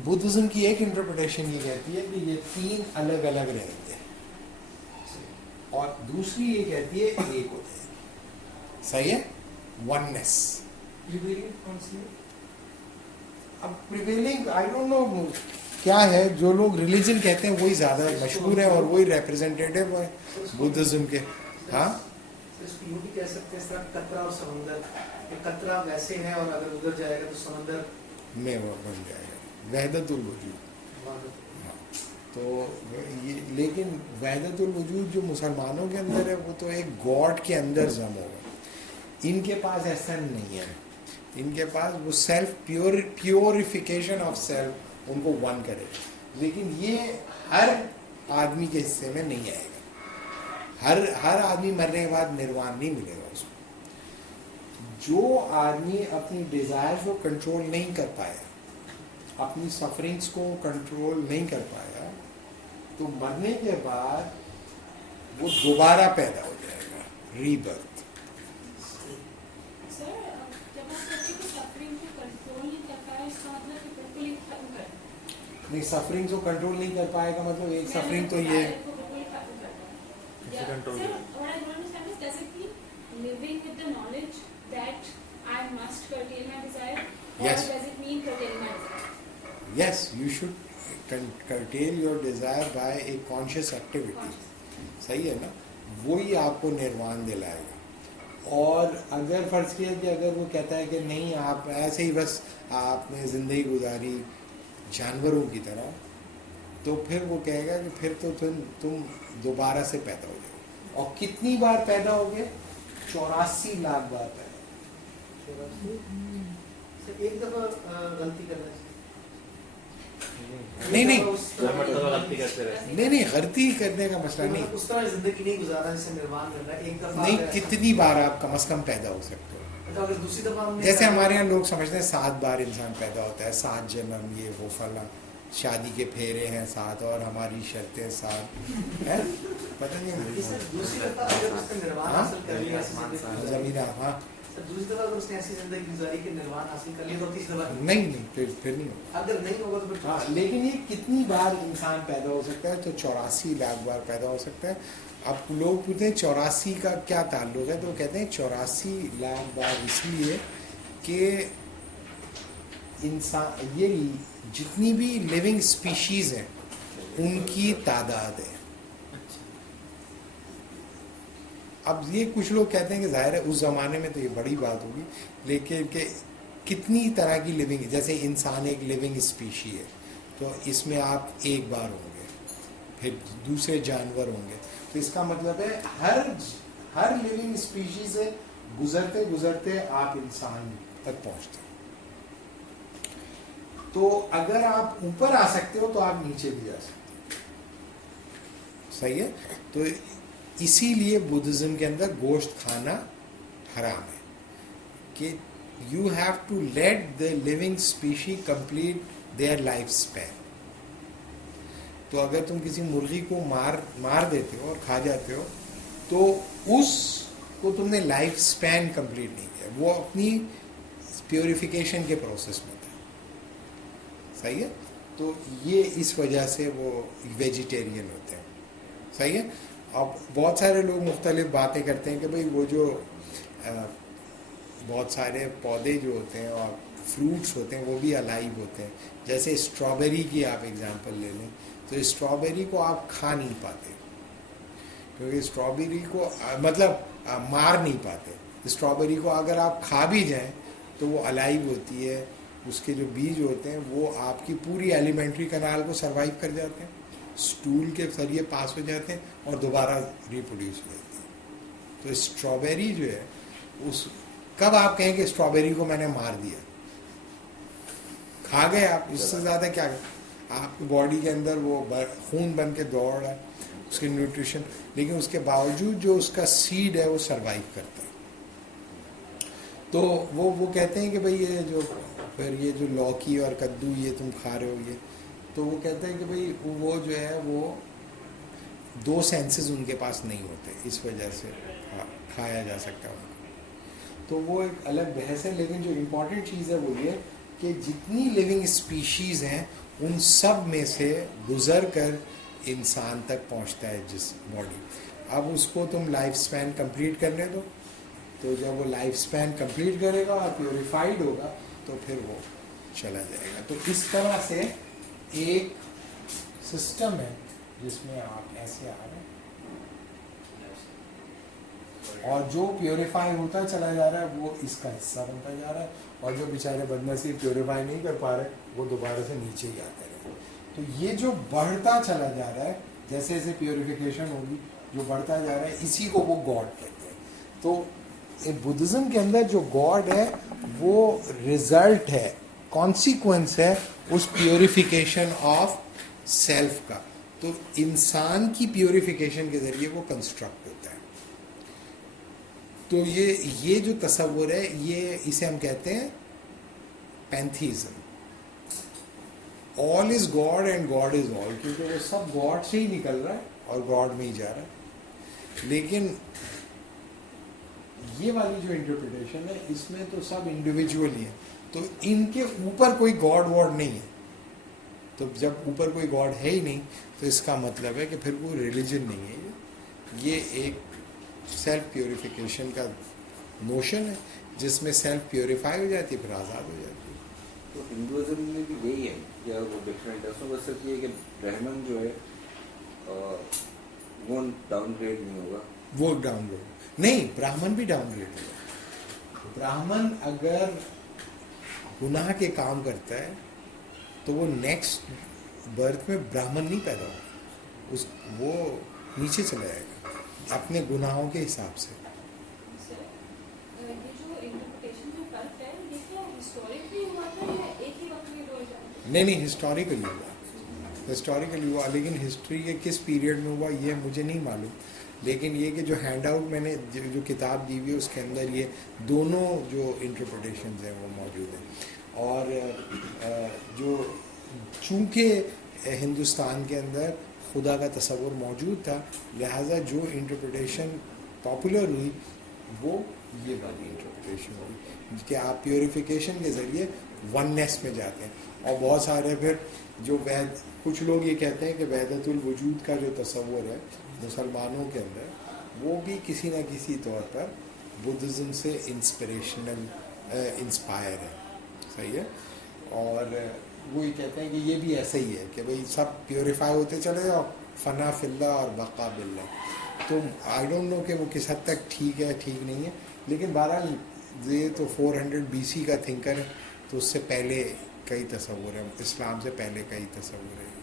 بدھزم کی ایک انٹرپریٹیشن یہ کہتی ہے کہ یہ تین الگ الگ رہیں گے, اور دوسری یہ کہتی ہے ایک ہو جائے. صحیح ہے. وننس. اب پریویلنگ آئی ڈونٹ نو کیا ہے, جو لوگ ریلیجن کہتے ہیں وہی زیادہ مشہور ہے اور وہی ریپرزینٹیٹیو ہے بدھزم کے. ہاں اس کو یوں بھی کہہ سکتے ہیں اس طرح قطرہ اور سمندر, ایک قطرہ ویسے ہے اور اگر ادھر جائے گا تو سمندر میں وہ بن جائے گا وحدت الوجود. تو یہ لیکن وحدت الوجود جو مسلمانوں کے اندر ہے وہ تو ایک گاڈ کے اندر ضم ہوگا. ان کے پاس ایسا نہیں ہے. ان کے پاس وہ self purification of self in کو ون کرے, لیکن یہ ہر آدمی کے حصے میں نہیں آئے گا. ہر آدمی مرنے کے بعد نروان نہیں ملے گا اس کو. جو آدمی اپنی ڈیزائر کو کنٹرول نہیں کر پایا, اپنی سفرنگس کو کنٹرول نہیں کر پایا, تو مرنے کے بعد وہ دوبارہ پیدا ہو جائے گا, ری برتھ. نہیں, سفرنگ کو کنٹرول نہیں کر پائے گا مطلب ایک سفرنگ تو یہ yes you should curtail your desire by a conscious activity. صحیح ہے نا, وہی آپ کو نروان دلائے گا. اور اگر فرض کیا کہ اگر وہ کہتا ہے کہ نہیں آپ ایسے ہی بس آپ نے زندگی گزاری جانوروں کی طرح, تو پھر وہ کہے گا کہ پھر تو تم دوبارہ سے پیدا ہو جاؤ. اور کتنی بار پیدا ہو گئے؟ 84 لاکھ بار پیدا. ایک دفعہ غلطی کرنا چاہیے. نہیں, غلطی کرنے کا مسئلہ نہیں. اس طرح زندگی نہیں گزارا جسے نروان کرنا ہے. ایک دفعہ نہیں, کتنی بار آپ کم از کم پیدا ہو سکتے ہو. اگر دوسری دفعہ جیسے ہمارے یہاں لوگ سمجھتے ہیں 7 بار انسان پیدا ہوتا ہے, 7 جنم, یہ وہ فلاں, شادی کے پھیرے ہیں 7 اور ہماری شرطیں 7 ہیں, پتہ نہیں. دوسری دفعہ اگر اس نے نروان حاصل کر لیا زمینہ, ہاں دوسری دفعہ اگر اس نے ایسی زندگی گزاری کہ نروان حاصل کر لیا تو تیسری دفعہ نہیں, پھر نہیں ہوگا. اگر نہیں ہوگا تو پھر ہاں, لیکن یہ کتنی بار انسان پیدا ہو سکتا ہے؟ تو 84 لاکھ بار پیدا ہو سکتا ہے. اب لوگ پوچھتے ہیں 84 کا کیا تعلق ہے, تو وہ کہتے ہیں 84 لاکھ بار اس لیے کہ انسان, یہ جتنی بھی لیونگ اسپیشیز ہیں ان کی تعداد ہے. اب یہ کچھ لوگ کہتے ہیں کہ ظاہر ہے اس زمانے میں تو یہ بڑی بات ہوگی, لیکن کہ کتنی طرح کی لیونگ, جیسے انسان ایک لیونگ اسپیشی ہے تو اس میں آپ ایک بار ہوں گے, پھر دوسرے جانور ہوں گے, تو اس کا مطلب ہے ہر لیونگ اسپیشی سے گزرتے گزرتے آپ انسان تک پہنچتے ہیں. تو اگر آپ اوپر آ سکتے ہو تو آپ نیچے بھی جا سکتے ہو. صحیح ہے. تو اسی لیے بدھزم کے اندر گوشت کھانا حرام ہے, کہ you have to let the living species complete their lifespan. تو اگر تم کسی مرغی کو مار دیتے ہو اور کھا جاتے ہو تو اس کو تم نے لائف اسپین کمپلیٹ نہیں کیا, وہ اپنی پیوریفیکیشن کے پروسیس میں تھا. صحیح ہے. تو یہ اس وجہ سے وہ ویجیٹیرین ہوتے ہیں. صحیح ہے. اب بہت سارے لوگ مختلف باتیں کرتے ہیں کہ بھئی وہ جو بہت سارے پودے جو ہوتے ہیں اور فروٹس ہوتے ہیں وہ بھی الائیو ہوتے ہیں. جیسے اسٹرابیری کی آپ ایگزامپل لے لیں, تو اسٹرابیری کو آپ کھا نہیں پاتے, کیونکہ اسٹرابیری کو مطلب مار نہیں پاتے. اسٹرابیری کو اگر آپ کھا بھی جائیں تو وہ الائیو ہوتی ہے, اس کے جو بیج ہوتے ہیں وہ آپ کی پوری ایلیمنٹری کنال کو سروائیو کر جاتے ہیں, اسٹول کے ذریعے پاس ہو جاتے ہیں اور دوبارہ ریپروڈیوس ہو جاتے ہیں. تو اسٹرابیری جو ہے اس کب آپ کہیں کہ اسٹرابیری کو میں نے مار دیا, کھا گئے آپ, اس سے زیادہ کیا, آپ کی باڈی کے اندر وہ خون بن کے دوڑ رہا ہے, اس کی نیوٹریشن, لیکن اس کے باوجود جو اس کا سیڈ ہے وہ سروائیو کرتا ہے. تو وہ کہتے ہیں کہ بھئی یہ جو پھر یہ جو لوکی اور کدو یہ تم کھا رہے ہو یہ, تو وہ کہتے ہیں کہ بھئی وہ جو ہے وہ 2 سینسز ان کے پاس نہیں ہوتے, اس وجہ سے کھایا جا سکتا ہے ان کو. تو وہ ایک الگ بحث ہے, لیکن جو امپورٹنٹ چیز ہے وہ یہ کہ جتنی لیونگ اسپیشیز ہیں ان سب میں سے گزر کر انسان تک پہنچتا ہے جس باڈی. اب اس کو تم لائف سپین کمپلیٹ کرنے دو, تو جب وہ لائف سپین کمپلیٹ کرے گا اور پیوریفائڈ ہوگا تو پھر وہ چلا جائے گا. تو اس طرح سے ایک سسٹم ہے جس میں آپ ایسے آ رہے ہیں اور جو پیوریفائی ہوتا چلا جا رہا ہے وہ اس کا حصہ بنتا جا رہا ہے, اور جو بیچارے بدنصیب پیوریفائی نہیں کر پا رہے وہ دوبارہ سے نیچے ہی آتے رہے. تو یہ جو بڑھتا چلا جا رہا ہے جیسے جیسے پیوریفیکیشن ہوگی جو بڑھتا جا رہا ہے اسی کو وہ گاڈ کہتے ہیں. تو بدھزم کے اندر جو گاڈ ہے وہ ریزلٹ ہے, کانسیکوینس ہے اس پیوریفیکیشن آف سیلف کا. تو انسان کی پیوریفیکیشن کے ذریعے وہ کنسٹرکٹ ہوتا ہے. تو یہ جو تصور ہے یہ اسے ہم کہتے ہیں pantheism. All is God and God is all, کیونکہ وہ سب گاڈ سے ہی نکل رہا ہے اور گاڈ میں ہی جا رہا ہے. لیکن یہ والی جو انٹرپریٹیشن ہے اس میں تو سب انڈیویجول ہی ہیں, تو ان کے اوپر کوئی گاڈ واڈ نہیں ہے. تو جب اوپر کوئی گاڈ ہے ہی نہیں تو اس کا مطلب ہے کہ پھر وہ ریلیجن نہیں ہے, یہ ایک سیلف پیوریفیکیشن کا نوشن ہے جس میں سیلف پیوریفائی ہو جاتی ہے پھر آزاد ہو جاتی ہے. تو ہندوازم میں بھی یہی ہے یا وہ ڈفرینٹ ہے؟ اس میں بس صرف یہ کہ برہمن جو ہے وہ ڈاؤن گریڈ نہیں ہوگا. وہ ڈاؤن گریڈ نہیں, براہمن بھی ڈاؤن گریڈ ہوگا. براہمن اگر گناہ کے کام کرتا ہے تو وہ نیکسٹ برتھ میں براہمن نہیں پیدا ہوگا, وہ نیچے چلا جائے گا اپنے گناہوں کے حساب سے. یہ جو انٹرپریٹیشن جو فرق ہے یہ کیا ہسٹوریکلی ہوا تھا یا ایک ہی وقت میں ہو جاتا؟ نہیں ہسٹوریکلی ہوا, لیکن ہسٹری کے کس پیریڈ میں ہوا یہ مجھے نہیں معلوم. لیکن یہ کہ جو ہینڈ آؤٹ میں نے جو کتاب دی ہوئی ہے اس کے اندر یہ دونوں جو انٹرپریٹیشنز ہیں وہ موجود ہیں. اور جو چونکہ ہندوستان کے اندر خدا کا تصور موجود تھا لہٰذا جو انٹرپریٹیشن پاپولر ہوئی وہ یہ والی انٹرپریٹیشن ہوئی کہ آپ پیوریفیکیشن کے ذریعے وننیس میں جاتے ہیں. اور بہت سارے پھر جو کچھ لوگ یہ کہتے ہیں کہ وحدت الوجود کا جو تصور ہے مسلمانوں کے اندر وہ بھی کسی نہ کسی طور پر بدھزم سے انسپائر ہے. صحیح ہے. اور وہ یہ کہتے ہیں کہ یہ بھی ایسا ہی ہے کہ بھئی سب پیوریفائی ہوتے چلے جاؤ, فنا فی اللہ اور بقا باللہ. تو آئی ڈونٹ نو کہ وہ کس حد تک ٹھیک ہے ٹھیک نہیں ہے, لیکن بہرحال یہ تو 400 BC کا تھنکر ہے تو اس سے پہلے کئی تصور ہیں, اسلام سے پہلے کئی تصور ہیں.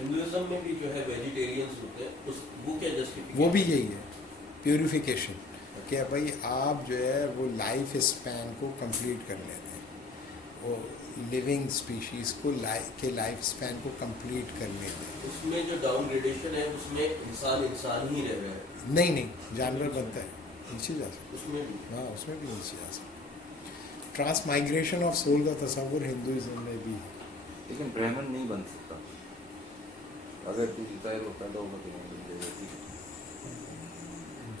ہندوازم میں بھی جو ہے ویجیٹیرینز ہوتے ہیں وہ کیا جسٹیفیکیشن؟ وہ بھی یہی ہے پیوریفیکیشن, کہ بھائی آپ جو ہے وہ لائف اسپین کو کمپلیٹ کر لیتے ہیں, وہ لیونگ اسپیشیز کو لائف اسپین کو کمپلیٹ کرنے دیں. اس میں جو ڈاؤن گریڈیشن ہے اس میں انسان ہی رہ رہا ہے. نہیں جانور بنتا ہے, نیچے جا سکتا اس میں بھی ہاں اس میں بھی نیچے جا سکتا. ٹرانس مائگریشن آف سول کا تصور ہندوازم میں بھی ہے. لیکن برہمن نہیں بن سکتا اگر تو ظاہر ہوتا تو وہ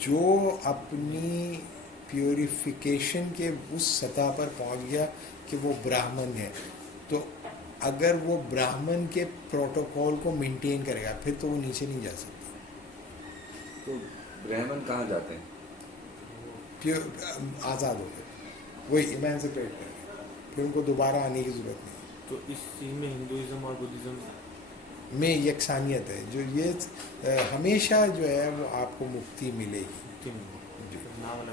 جو اپنی پیوریفیکیشن کے اس سطح پر پہنچ گیا کہ وہ براہمن ہے, تو اگر وہ براہمن کے پروٹوکول کو مینٹین کرے گا پھر تو وہ نیچے نہیں جا سکتا. تو برہمن کہاں جاتے ہیں؟ آزاد ہو گئے, وہی ایمانسپیٹ کر گئے, پھر ان کو دوبارہ آنے کی ضرورت نہیں. تو اس چیز میں ہندوازم اور بدھزم میں یکسانیت ہے, جو یہ ہمیشہ جو ہے وہ آپ کو مکتی ملے گی. نام الگ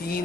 3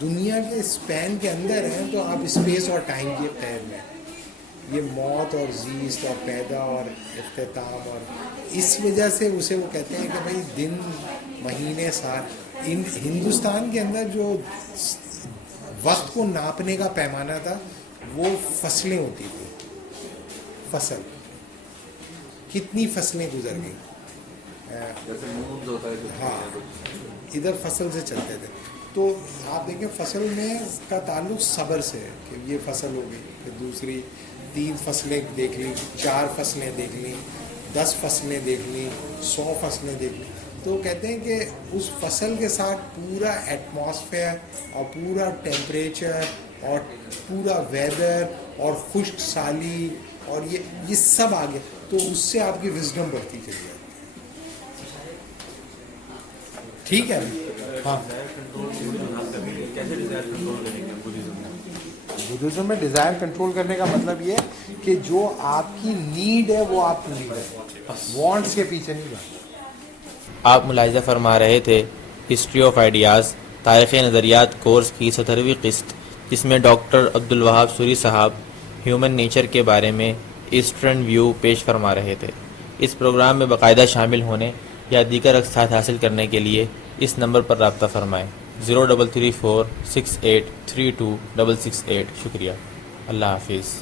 دنیا کے اسپین کے اندر ہیں تو آپ اسپیس اور ٹائم کی قید میں ہیں. یہ موت اور زیست اور پیدا اور اختتام، اور اس وجہ سے اسے وہ کہتے ہیں کہ بھائی دن مہینے سال. ہندوستان کے اندر جو وقت کو ناپنے کا پیمانہ تھا وہ فصلیں ہوتی تھیں. فصل کتنی فصلیں گزر گئیں. جیسے مونز ہوتا ہے جو ہاں ادھر فصل سے چلتے تھے. تو آپ دیکھیں فصل میں کا تعلق صبر سے ہے کہ یہ فصل ہو گئی، پھر دوسری 3 فصلیں دیکھ لیں، 4 فصلیں دیکھ لیں، 10 فصلیں دیکھ لیں، 100 فصلیں دیکھ لیں. تو کہتے ہیں کہ اس فصل کے ساتھ پورا ایٹماسفیئر اور پورا ٹیمپریچر اور پورا ویدر اور خشک سالی اور یہ سب آ گیا. تو اس سے آپ کی وزڈم بڑھتی چلی جاتی ہے. ٹھیک ہے. ہاں بدھزم میں ڈیزائر کنٹرول کرنے کا مطلب یہ ہے کہ جو آپ کی نیڈ ہے وہ آپ پوری کریں، وانٹس کے پیچھے نہیں جانا. آپ ملاحظہ فرما رہے تھے ہسٹری آف آئیڈیاز تاریخ نظریات کورس کی 17ویں قسط، جس میں ڈاکٹر عبدالوہاب سوری صاحب ہیومن نیچر کے بارے میں ایسٹرن ویو پیش فرما رہے تھے. اس پروگرام میں باقاعدہ شامل ہونے یا دیگر اقساط حاصل کرنے کے لیے اس نمبر پر رابطہ فرمائیں 0334 6832 668. شکریہ. اللہ حافظ.